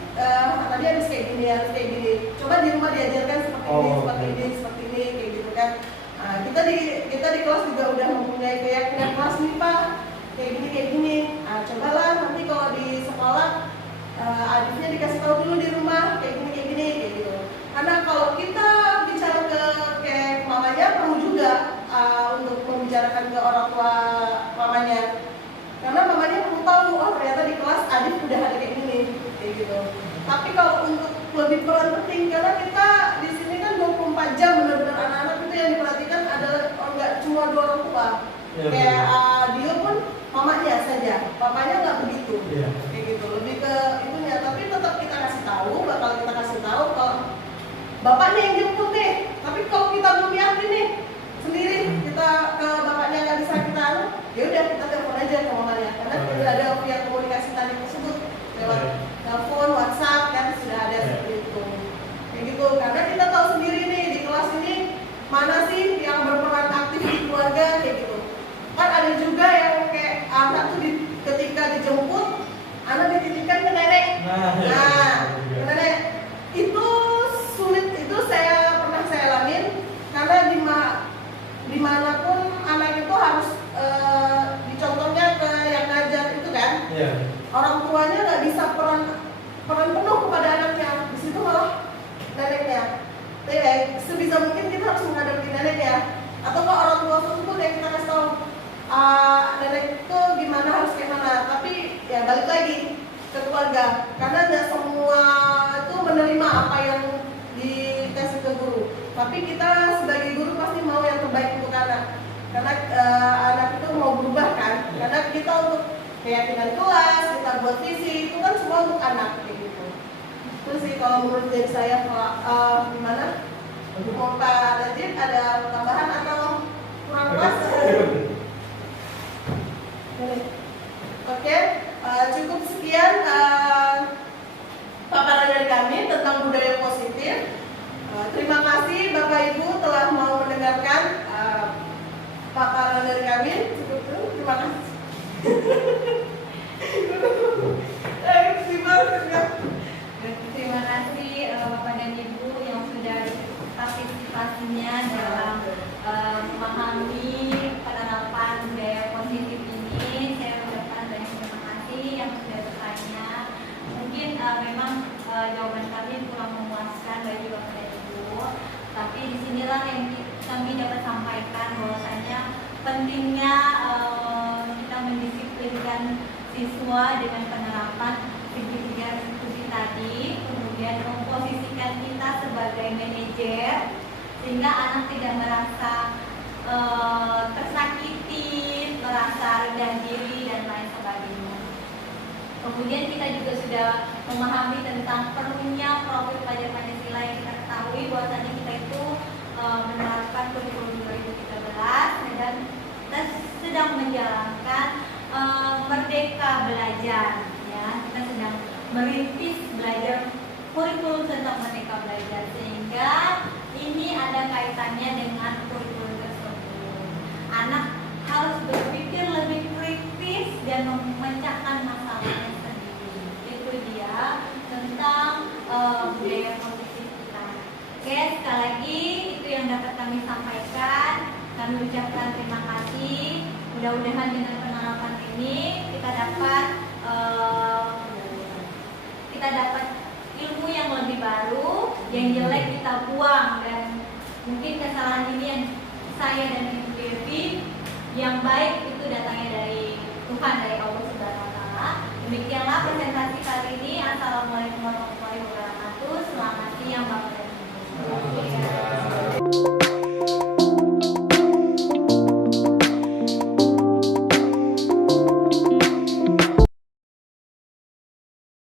Tadi harus kayak gini. Coba di rumah diajarkan seperti ini, kayak gitu kan. Kita di kelas juga udah mempunyai keyakinan kelas nih Pak, kayak gini. Cobalah nanti kalau di sekolah Adifnya dikasih tahu dulu di rumah kayak gini, kayak gitu. Karena kalau kita bicara ke mamanya perlu juga untuk membicarakan ke orang tua mamanya. Karena mamanya perlu tahu, oh ternyata di kelas Adif udah ada kayak gini, kayak gitu. Tapi kalau untuk lebih peran penting, karena kita di sini kan 24 jam benar-benar anak-anak itu yang diperhatikan adalah nggak cuma dua orang tua. Kayak dia pun mamanya saja, papanya nggak begitu, kayak gitu. Lebih ke itunya. Tapi tetap kita kasih tahu, bakal kita kasih tahu kalau bapaknya yang jemput nih. Tapi kalau kita belum yakin nih sendiri, kita ke bapaknya nggak bisa kita ya udah kita telepon aja ke mamanya. Karena sudah ada via komunikasi tadi tersebut lewat telepon, WhatsApp kan sudah ada seperti itu. Kayak gitu. Karena kita tahu sendiri nih di kelas ini mana sih yang berperan aktif di keluarga kayak gitu. Kan ada juga yang kayak anak tuh ketika dijemput, anak dititipkan ke nenek. Ke nenek itu sulit, itu pernah saya alamin karena dimanapun anak itu harus dicontohnya ke yang ngajar itu kan. Orang tuanya nggak bisa peran penuh kepada anaknya, di situ malah neneknya. Sebisa mungkin kita harus menghadapi neneknya. Atau kalau orang tua tersebut yang kita kasih tahu nenek itu gimana harus kayak mana. Tapi ya balik lagi ke keluarga, karena tidak semua itu menerima apa yang dikasih ke guru. Tapi kita sebagai guru pasti mau yang terbaik untuk anak. Karena anak itu mau berubah kan. Karena kita untuk keyakinan kelas, kita buat visi, itu kan semua untuk anak kayak gitu. Itu sih kalau menurut dari saya. Gimana? Mau Pak Najib ada tambahan atau kurang puas? Oke, cukup sekian paparan dari kami tentang budaya positif. Terima kasih Bapak Ibu telah mau mendengarkan paparan dari kami. Cukup dulu, terima kasih. Terima kasih Bapak dan Ibu yang sudah partisipasinya dalam memahami penerapan budaya positif ini. Saya ucapkan banyak terima kasih yang sudah bertanya. Mungkin memang jawaban kami kurang memuaskan bagi Bapak dan Ibu, tapi disinilah yang kami dapat sampaikan bahwasanya pentingnya kita mendisiplinkan siswa dengan penerapan segitiga restitusi tadi, kemudian memposisikan kita sebagai manajer sehingga anak tidak merasa tersakiti, merasa rendah diri dan lain sebagainya. Kemudian kita juga sudah memahami tentang perlunya profil pelajar Pancasila yang kita ketahui bahwasanya kita itu menerapkan kurikulum 2013 dan kita sedang menjalankan Merdeka Belajar, ya. Kita sedang merintis belajar kurikulum tentang Merdeka Belajar, sehingga ini ada kaitannya dengan kurikulum tersebut. Anak harus berpikir lebih kritis dan memecahkan masalahnya sendiri. Itu dia tentang budaya positif kita. Oke, sekali lagi itu yang dapat kami sampaikan. Kami ucapkan terima kasih. Mudah-mudahan dengan penerapan ini kita dapat ilmu yang lebih baik. baru, yang jelek kita buang. Dan mungkin kesalahan ini yang saya dan Ibu Devi, yang baik itu datangnya dari Tuhan, dari Allah Subhanahu wa Ta'ala. Demikianlah presentasi kali ini. Assalamualaikum warahmatullahi wabarakatuh.